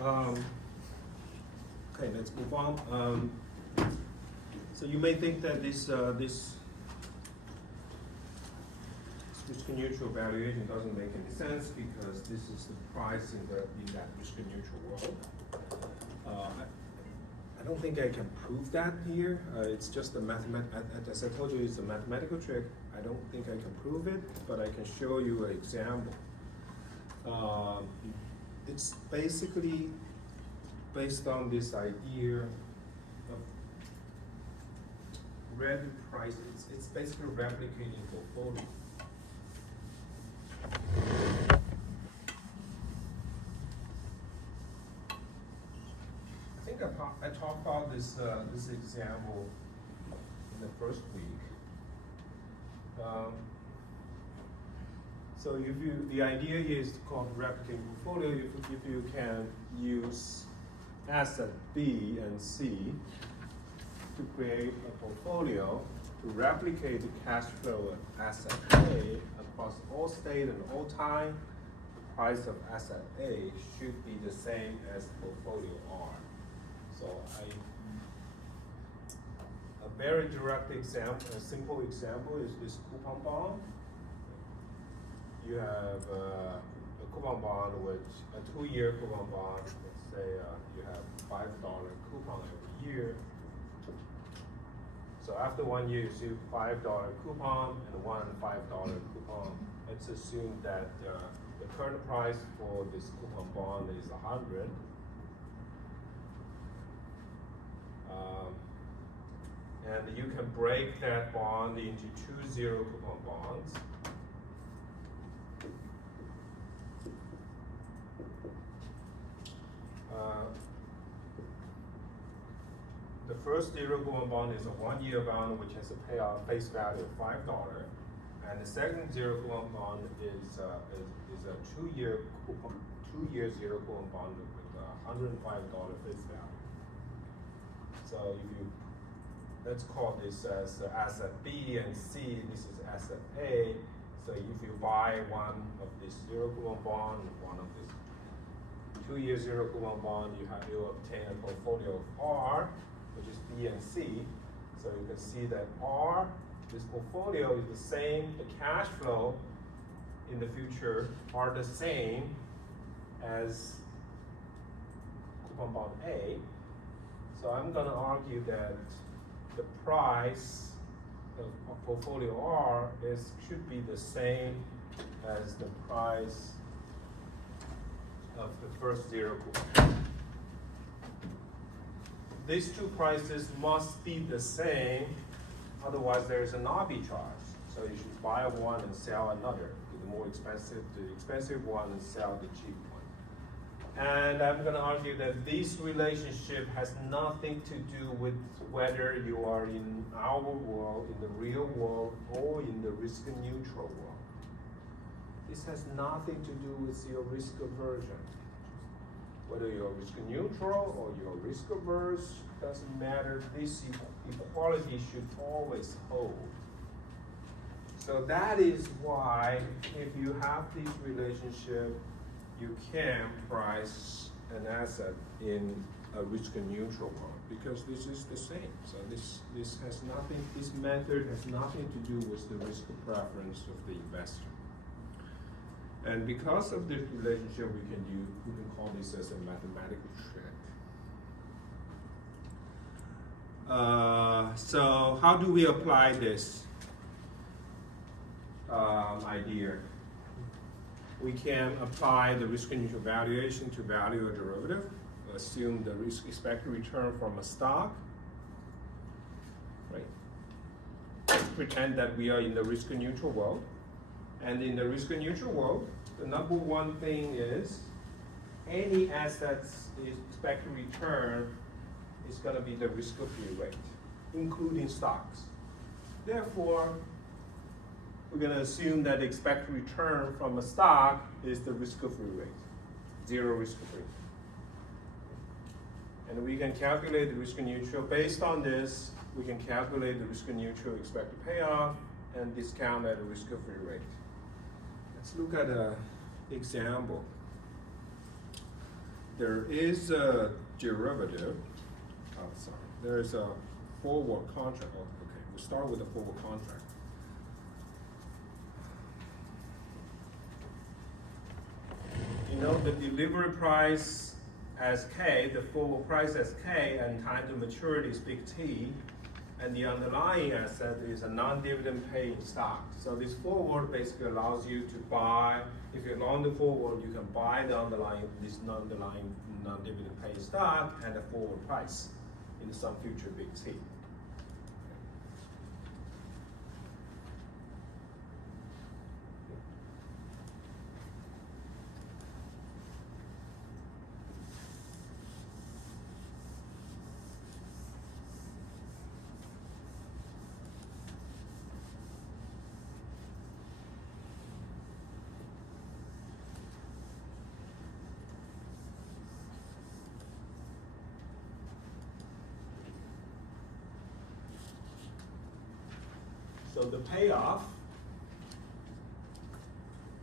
Okay, let's move on. So you may think that this risk neutral valuation doesn't make any sense because this is the price in that risk neutral world. I don't think I can prove that here. It's just a as I told you, it's a mathematical trick. I don't think I can prove it, but I can show you an example. It's basically based on this idea of revenue price. It's basically replicating portfolio. I think I talked about this example in the first week. So the idea here is called replicating portfolio. If you can use asset B and C to create a portfolio to replicate the cash flow of asset A across all state and all time, the price of asset A should be the same as portfolio R. So a very direct example, a simple example is this coupon bond. You have a coupon bond, which a 2-year coupon bond. Let's say you have $5 coupon every year. So after 1 year, you see $5 coupon and one $5 coupon. Let's assume that the current price for this coupon bond is 100. And you can break that bond into 2 zero coupon bonds. The first zero coupon bond is a 1-year bond which has a payout face value of $5, and the second zero coupon bond is a 2-year zero coupon bond with a $105 face value. So let's call this as asset B and C. This is asset A. So if you buy one of this zero coupon bond, one of this 2-year zero coupon bond, you obtain a portfolio of R, which is B and C. So you can see that R, this portfolio is the same, the cash flow in the future are the same as coupon bond A. So I'm gonna argue that the price of portfolio R should be the same as the price of the first zero coupon. These two prices must be the same, otherwise there is an arbitrage. So you should buy one and sell another, the expensive one and sell the cheap one. And I'm going to argue that this relationship has nothing to do with whether you are in our world, in the real world, or in the risk neutral world. This has nothing to do with your risk aversion. Whether you're risk neutral or you're risk averse, doesn't matter. This equality should always hold. So that is why if you have this relationship, you can price an asset in a risk neutral world because this is the same. So this method has nothing to do with the risk preference of the investor. And because of this relationship, we can call this as a mathematical trick. So how do we apply this idea? We can apply the risk neutral valuation to value a derivative. Assume the risk expected return from a stock. Right? Let's pretend that we are in the risk neutral world. And in the risk neutral world, the number one thing is any assets expected return is going to be the risk-free rate, including stocks. Therefore, we're going to assume that the expected return from a stock is the risk-free rate, zero risk-free. And we can calculate the risk neutral. Based on this, we can calculate the risk neutral expected payoff and discount at a risk-free rate. Let's look at an example. there is a derivative. Oh, sorry. There is a forward contract. Oh, okay, we'll start with the forward contract. You know the delivery price as K, the forward price as K, and time to maturity is big T, and the underlying asset is a non-dividend paying stock. So this forward basically allows you to buy, if you're long the forward, you can buy the underlying, this non-underlying non-dividend paying stock at a forward price in some future big T. So the payoff,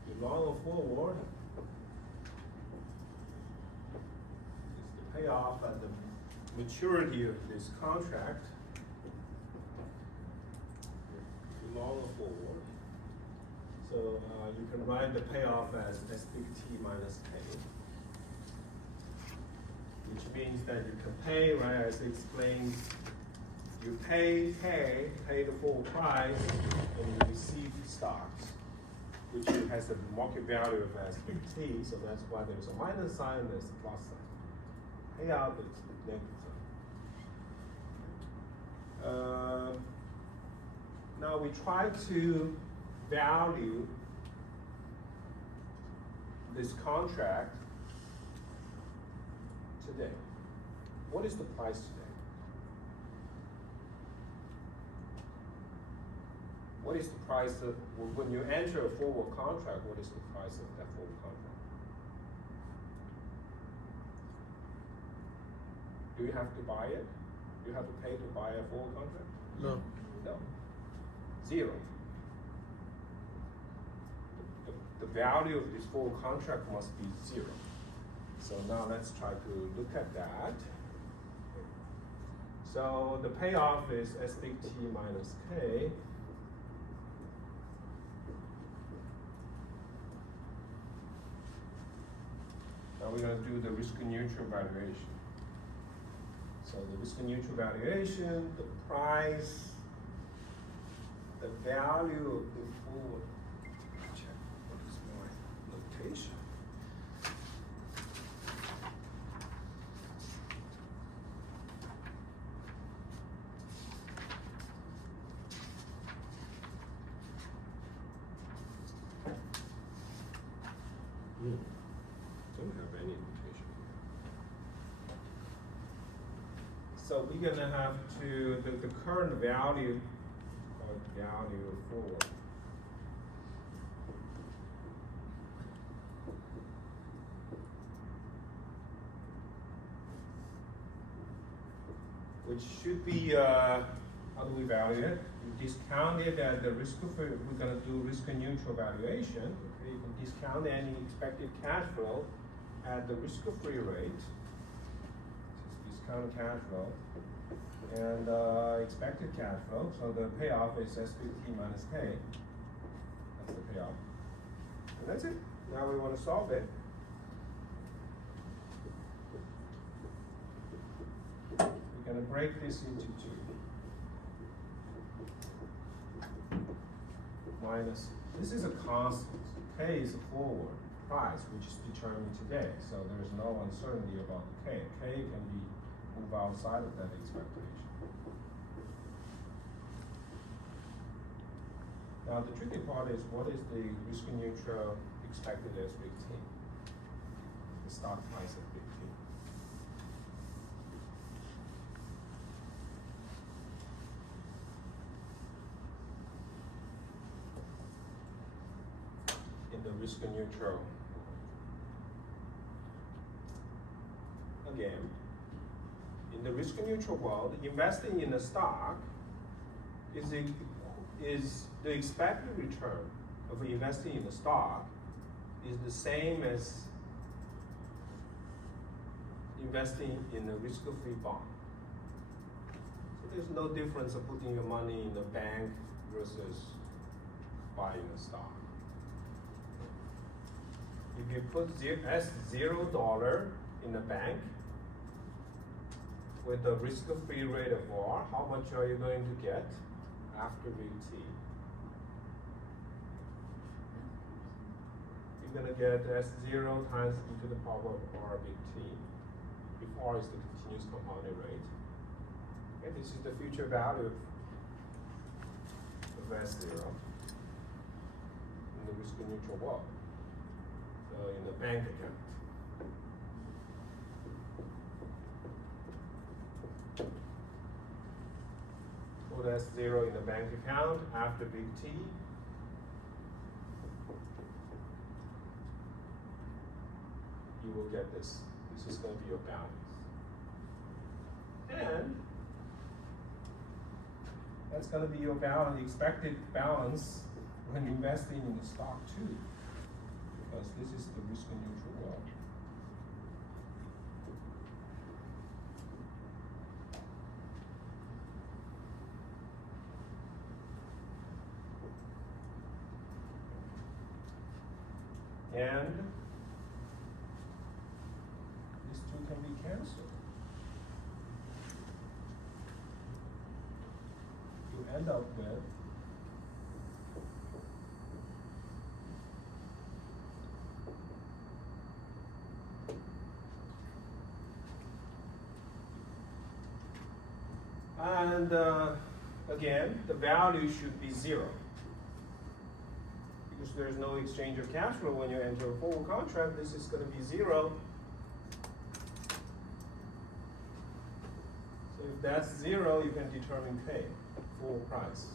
the long or forward, is the payoff at the maturity of this contract, the long or forward. So you can write the payoff as S big T minus K, which means that you can pay, right, as explained. You pay the full price, and you receive stocks, which has a market value of as big T, so that's why there's a minus sign, there's a plus sign. Payout is the negative sign. Now we try to value this contract today. What is the price today? What is the price of, when you enter a forward contract, what is the price of that forward contract? Do you have to buy it? Do you have to pay to buy a forward contract? No. No. Zero. The value of this forward contract must be zero. So now let's try to look at that. So the payoff is S big T minus K. Now we're going to do the risk neutral valuation. So the risk neutral valuation, the price, the value of the forward. Check what is my notation. Don't have any notation. So we're gonna have to the current value or value forward. Which should be how do we value it? We discount it at the risk of we're gonna do risk neutral valuation. Okay, you can discount any expected cash flow at the risk-free rate. Just discount cash flow and expected cash flow. So the payoff is S big T minus K. That's the payoff. And that's it. Now we want to solve it. We're going to break this into two. Minus, this is a constant. K is a forward price, which is determined today. So there is no uncertainty about the K. K can be moved outside of that expectation. Now the tricky part is what is the risk neutral expected as big T? The stock price of big T. In the risk neutral. Again, in the risk neutral world, investing in a stock is the expected return of investing in a stock is the same as investing in a risk-free bond. So there's no difference of putting your money in the bank versus buying a stock. If you put $0 in the bank with a risk-free rate of R, how much are you going to get after big T? You're going to get S0 times e to the power of R big T, if R is the continuous compounded rate. Okay, this is the future value of S0 in the risk-neutral world. So in the bank account. Put S0 in the bank account after big T. You will get this. This is going to be your balance. And that's going to be your balance, expected balance when investing in the stock too. Because this is the risk neutral world. And these two can be canceled. You end up with and again, the value should be 0. Because there's no exchange of cash flow when you enter a forward contract, this is going to be 0. So if that's 0, you can determine K, full price.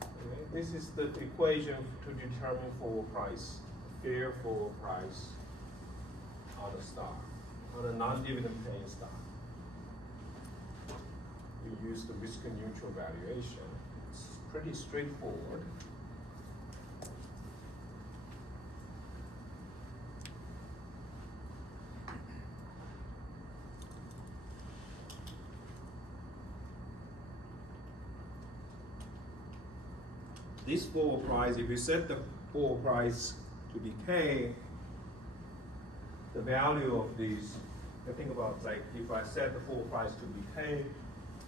Okay. This is the equation to determine forward price, fair forward price on a stock, on a non-dividend paying stock. We use the risk neutral valuation. It's pretty straightforward. This forward price, if you set the forward price to be K, the value of these, think about like if I set the forward price to be K,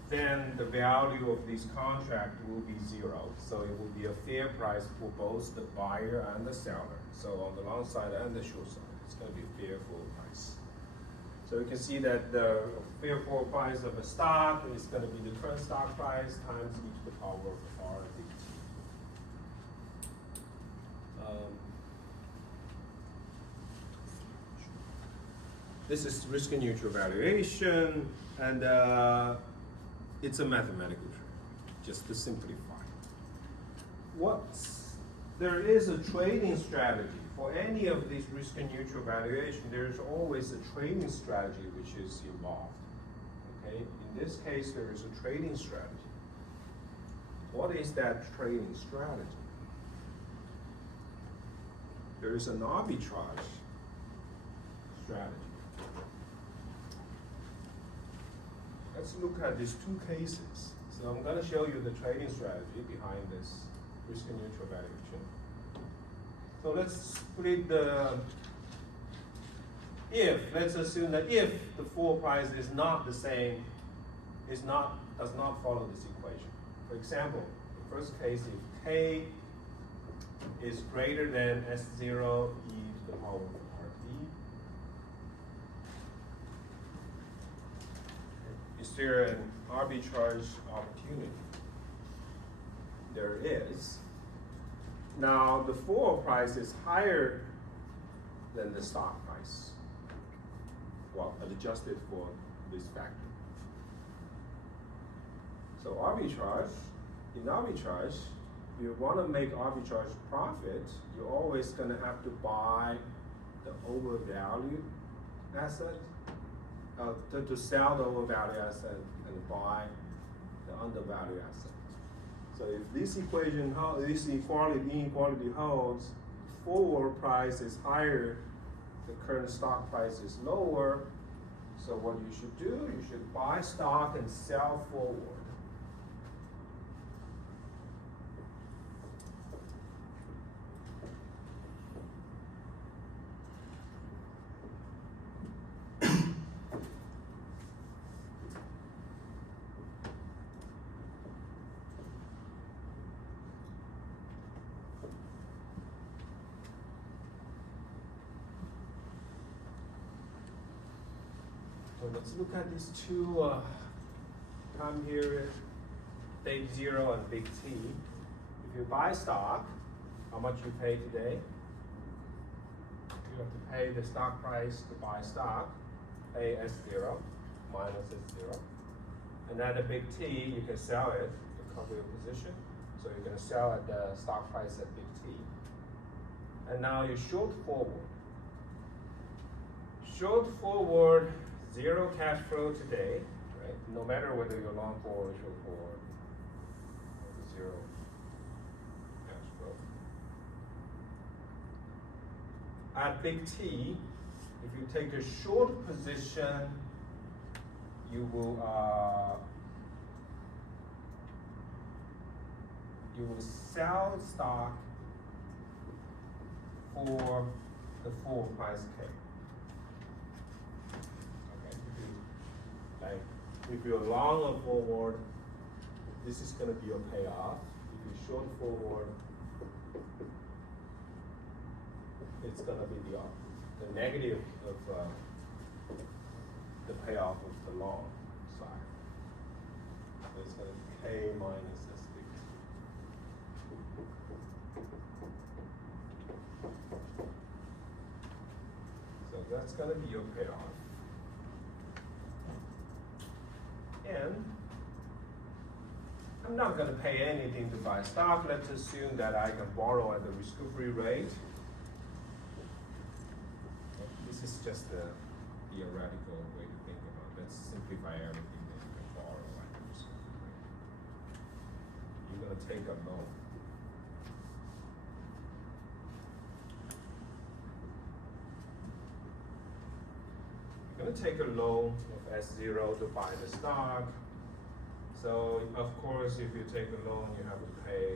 then the value of this contract will be 0. So it will be a fair price for both the buyer and the seller. So on the long side and the short side, it's going to be a fair forward price. So you can see that the fair forward price of a stock is going to be the current stock price times e to the power of R big T. This is risk neutral valuation, and it's a mathematical trick, just to simplify. There is a trading strategy for any of these risk neutral valuation. There's always a trading strategy which is involved. Okay, in this case, there is a trading strategy. What is that trading strategy? There is an arbitrage strategy. Let's look at these two cases. So I'm going to show you the trading strategy behind this risk neutral valuation. So let's split let's assume that if the forward price is not the same, does not follow this equation. For example, the first case, if K is greater than S0 e to the power of RT, is there an arbitrage opportunity? There is. Now the forward price is higher than the stock price. Well, adjusted for this factor. So in arbitrage, if you want to make arbitrage profit, you're always going to have to buy the overvalued asset, to sell the overvalued asset and buy the undervalued asset. So if this equation, this inequality holds, forward price is higher the current stock price is lower. So what you should do, you should buy stock and sell forward. So let's look at these two time period, date 0 and big T. If you buy stock, how much you pay today? You have to pay the stock price to buy stock, pay S0 minus S0. And at a big T, you can sell it to cover your position. So you're going to sell at the stock price at big T. And now you short forward. Short forward, 0 cash flow today, right? No matter whether you're long forward or short forward, 0 cash flow. At big T, if you take a short position, you will sell stock for the full price K. Okay, if you're long or forward, this is going to be your payoff. If you're short forward, it's going to be the negative of the payoff of the long side. So it's going to be K minus S big T. So that's going to be your payoff. And I'm not going to pay anything to buy stock. Let's assume that I can borrow at the risk-free rate. This is just a theoretical way to think about it. Let's simplify everything that you can borrow at the risk-free rate. You're going to take a loan. You're going to take a loan of S0 to buy the stock. So, of course, if you take a loan, you have to pay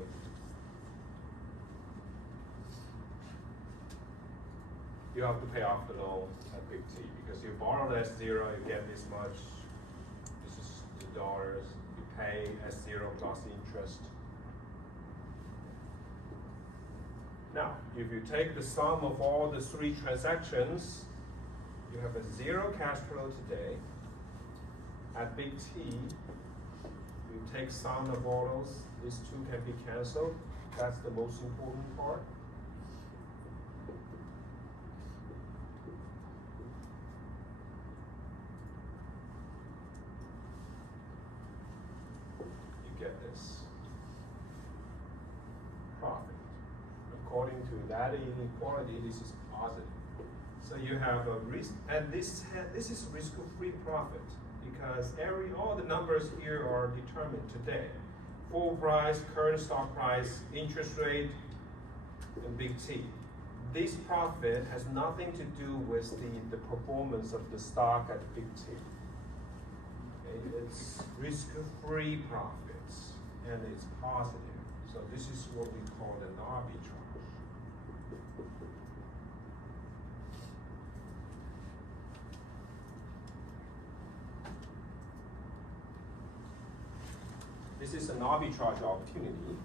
off the loan at big T, because you borrow S0, you get this much. This is the dollars. You pay S0 plus interest. Now, if you take the sum of all the 3 transactions, you have a 0 cash flow today. At big T, you take sum of all those. These 2 can be canceled. That's the most important part. You get this profit. According to that inequality, this is positive. So you have a risk, and this is risk-free profit, because all the numbers here are determined today. Full price, current stock price, interest rate, and big T. This profit has nothing to do with the performance of the stock at big T. Okay? It's risk-free profits, and it's positive. So this is what we call an arbitrage. This is an arbitrage opportunity.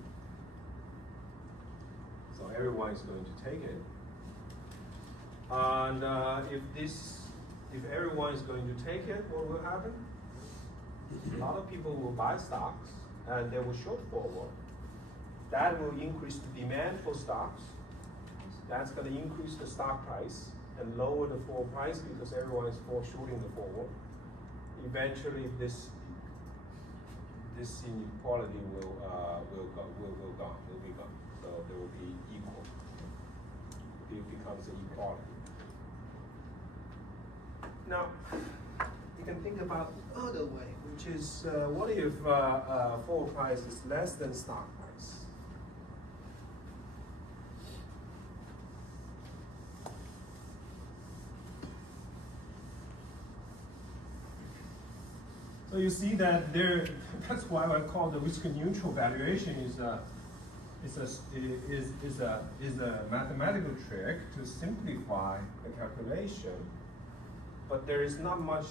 So everyone is going to take it. And if everyone is going to take it, what will happen? A lot of people will buy stocks and they will short forward. That will increase the demand for stocks. That's going to increase the stock price and lower the forward price because everyone is shorting the forward. Eventually, this inequality will be gone. So there will be equal. It becomes an equality. Now, you can think about the other way, which is what if forward price is less than stock price? So you see that there, that's why I call the risk neutral valuation is a mathematical trick to simplify the calculation. But there is not much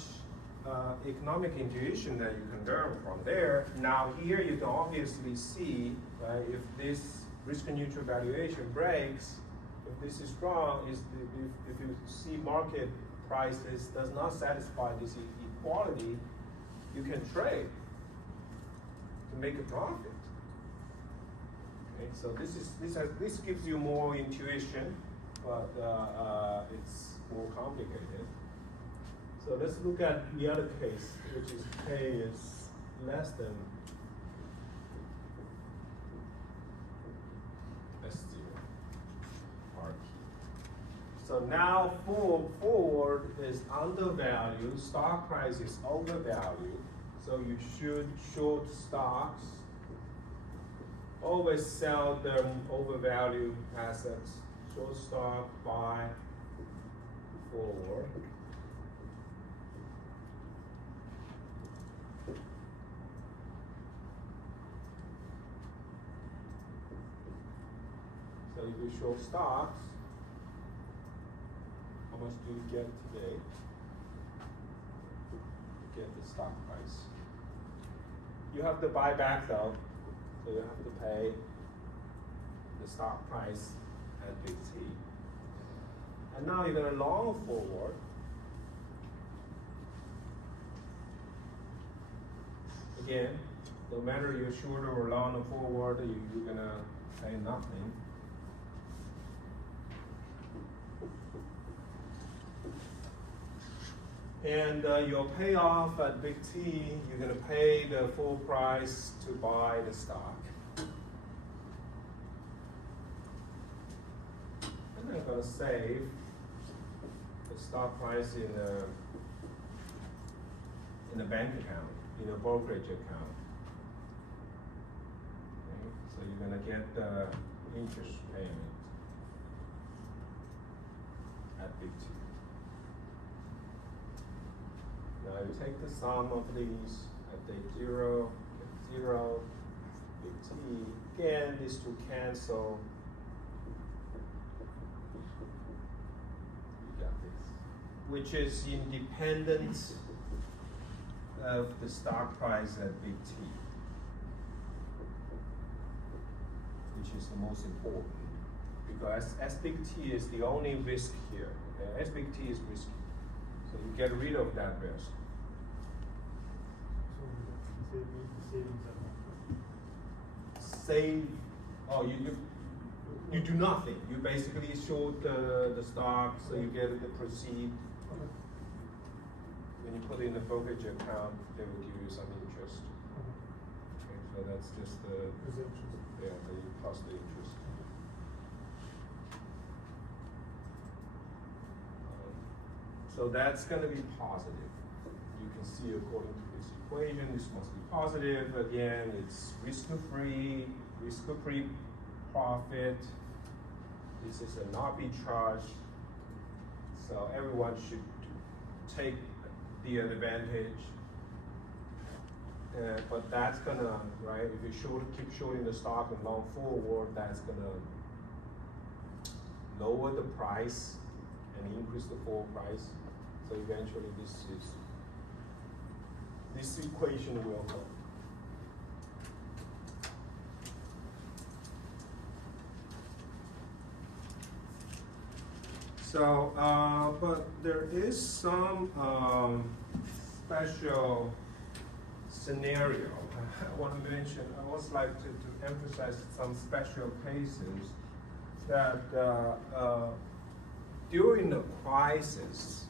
economic intuition that you can learn from there. Now here you can obviously see, right, if this risk neutral valuation breaks, if this is strong, if you see market prices does not satisfy this equality, you can trade to make a profit. Okay, so this gives you more intuition, but it's more complicated. So let's look at the other case, which is K is less than S0 RT. So now forward is undervalued, stock price is overvalued, so you should short stocks. Always sell the overvalued assets. Short stock, buy forward. So if you short stocks, how much do you get today? You get the stock price. You have to buy back though, so you have to pay the stock price at big T. And now you're gonna long forward. Again, no matter you're short or long or forward, you're gonna pay nothing. And your payoff at big T, you're gonna pay the full price to buy the stock. And I'm gonna save the stock price in a bank account, in a brokerage account. Okay? So you're gonna get the interest payment at big T. Now you take the sum of these at day 0, get 0, big T. Again, these two cancel. You got this. Which is independent of the stock price at big T. Which is the most important. Because S big T is the only risk here. Okay? S big T is risky. So you get rid of that risk. So you savings at Save, oh, you do nothing. You basically short the stock, so you get the proceed. Okay. When you put it in a brokerage account, they will give you some interest. Okay, so that's just the, Is interest. yeah, the plus the interest. So that's going to be positive. You can see according to this equation, this must be positive. Again, it's risk-free profit. This is an arbitrage. So everyone should take the advantage. But that's gonna, right, if you keep shorting the stock and long forward, that's gonna lower the price and increase the forward price. So eventually this equation will go. So, but there is some special scenario I want to mention. I always like to emphasize some special cases that during the crisis,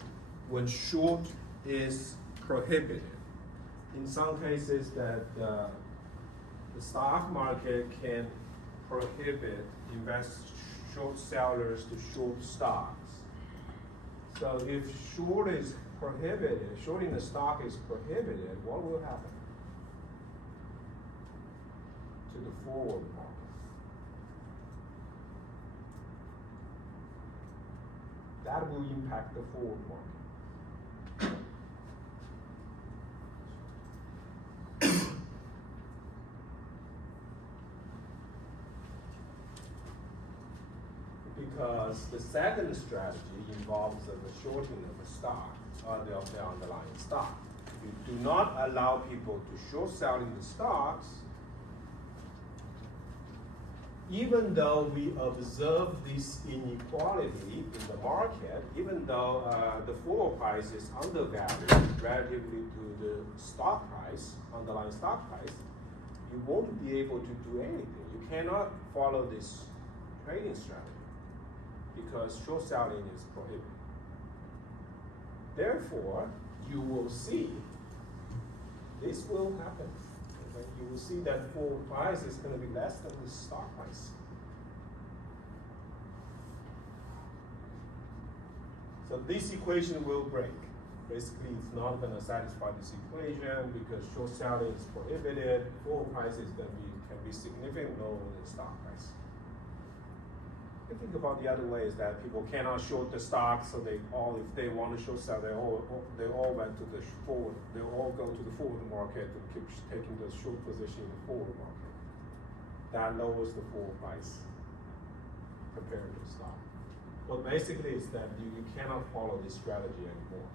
when short is prohibited, in some cases that the stock market can prohibit short sellers to short stocks. So if short is prohibited, shorting the stock is prohibited, what will happen to the forward market? That will impact the forward market. because the second strategy involves the shorting of the stock, of the underlying stock. If you do not allow people to short selling the stocks, even though we observe this inequality in the market, even though the forward price is undervalued relatively to the stock price, underlying stock price, you won't be able to do anything. You cannot follow this trading strategy because short selling is prohibited. Therefore, you will see this will happen. Okay? You will see that forward price is going to be less than the stock price. So this equation will break. Basically, it's not going to satisfy this equation because short selling is prohibited. Forward price is going to can be significantly lower than stock price. You think about the other way is that people cannot short the stock, so they all, if they want to short sell, they all went to the forward. They all go to the forward market to keep taking the short position in the forward market. That lowers the forward price compared to the stock. But basically, it's that you cannot follow this strategy anymore.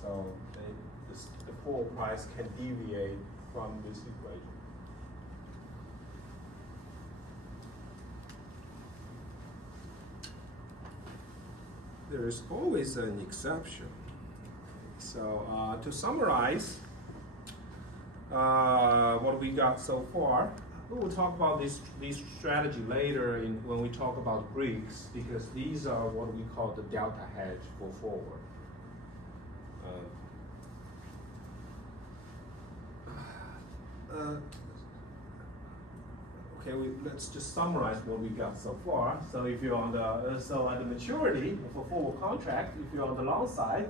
So the forward price can deviate from this equation. There is always an exception. So to summarize what we got so far, we will talk about this strategy later when we talk about Greeks, because these are what we call the delta hedge for forward. Okay, let's just summarize what we got so far. So if you're on the so at the maturity of a forward contract, if you're on the long side,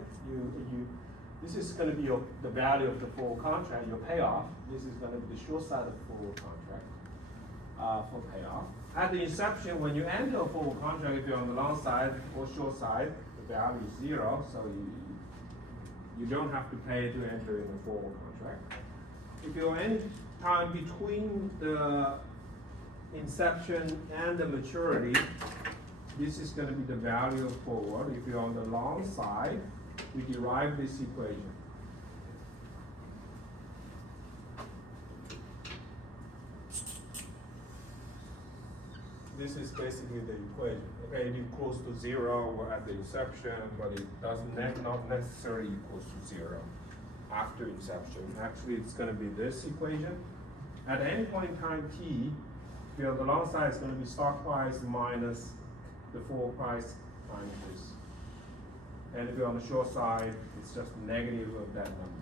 this is going to be the value of the forward contract, your payoff. This is going to be the short side of the forward contract for payoff. At the inception, when you enter a forward contract, if you're on the long side or short side, the value is 0, so you don't have to pay to enter in a forward contract. If you're any time between the inception and the maturity, this is going to be the value of forward. If you're on the long side, we derive this equation. This is basically the equation. Okay, it equals to 0 at the inception, but it doesn't not necessarily equals to 0 after inception. Actually, it's going to be this equation. At any point in time t, if you're on the long side, it's going to be stock price minus the forward price times this. And if you're on the short side, it's just negative of that number.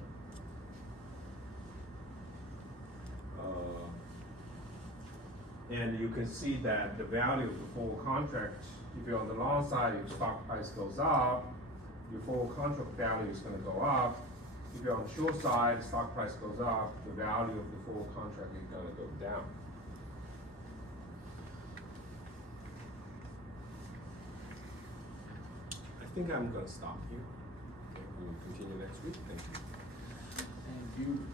And you can see that the value of the forward contract, if you're on the long side, if stock price goes up, your forward contract value is going to go up. If you're on the short side, stock price goes up, the value of the forward contract is going to go down. I think I'm going to stop here. Okay, we'll continue next week. Thank you. Thank you.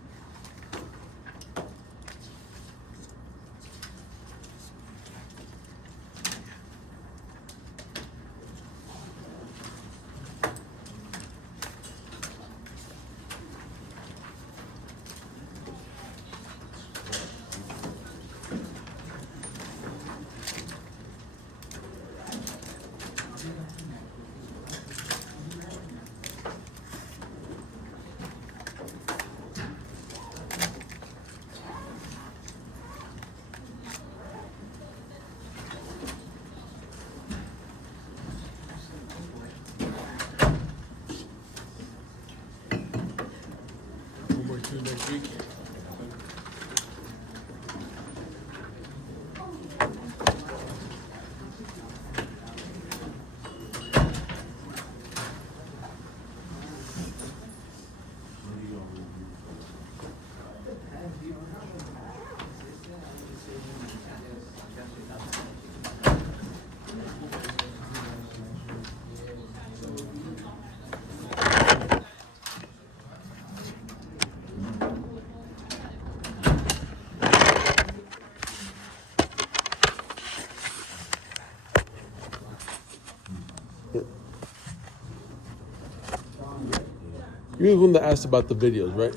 You're the one that asked about the videos, right?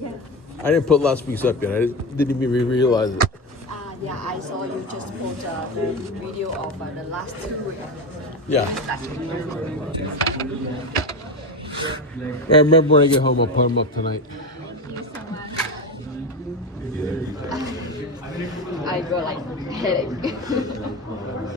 Yeah. I didn't put last week's up yet. I didn't even realize it. Yeah, I saw you just put the video of the last 2 weeks. Yeah. Last week. I remember when I get home, I'll put them up tonight. Thank you so much. I go like headache.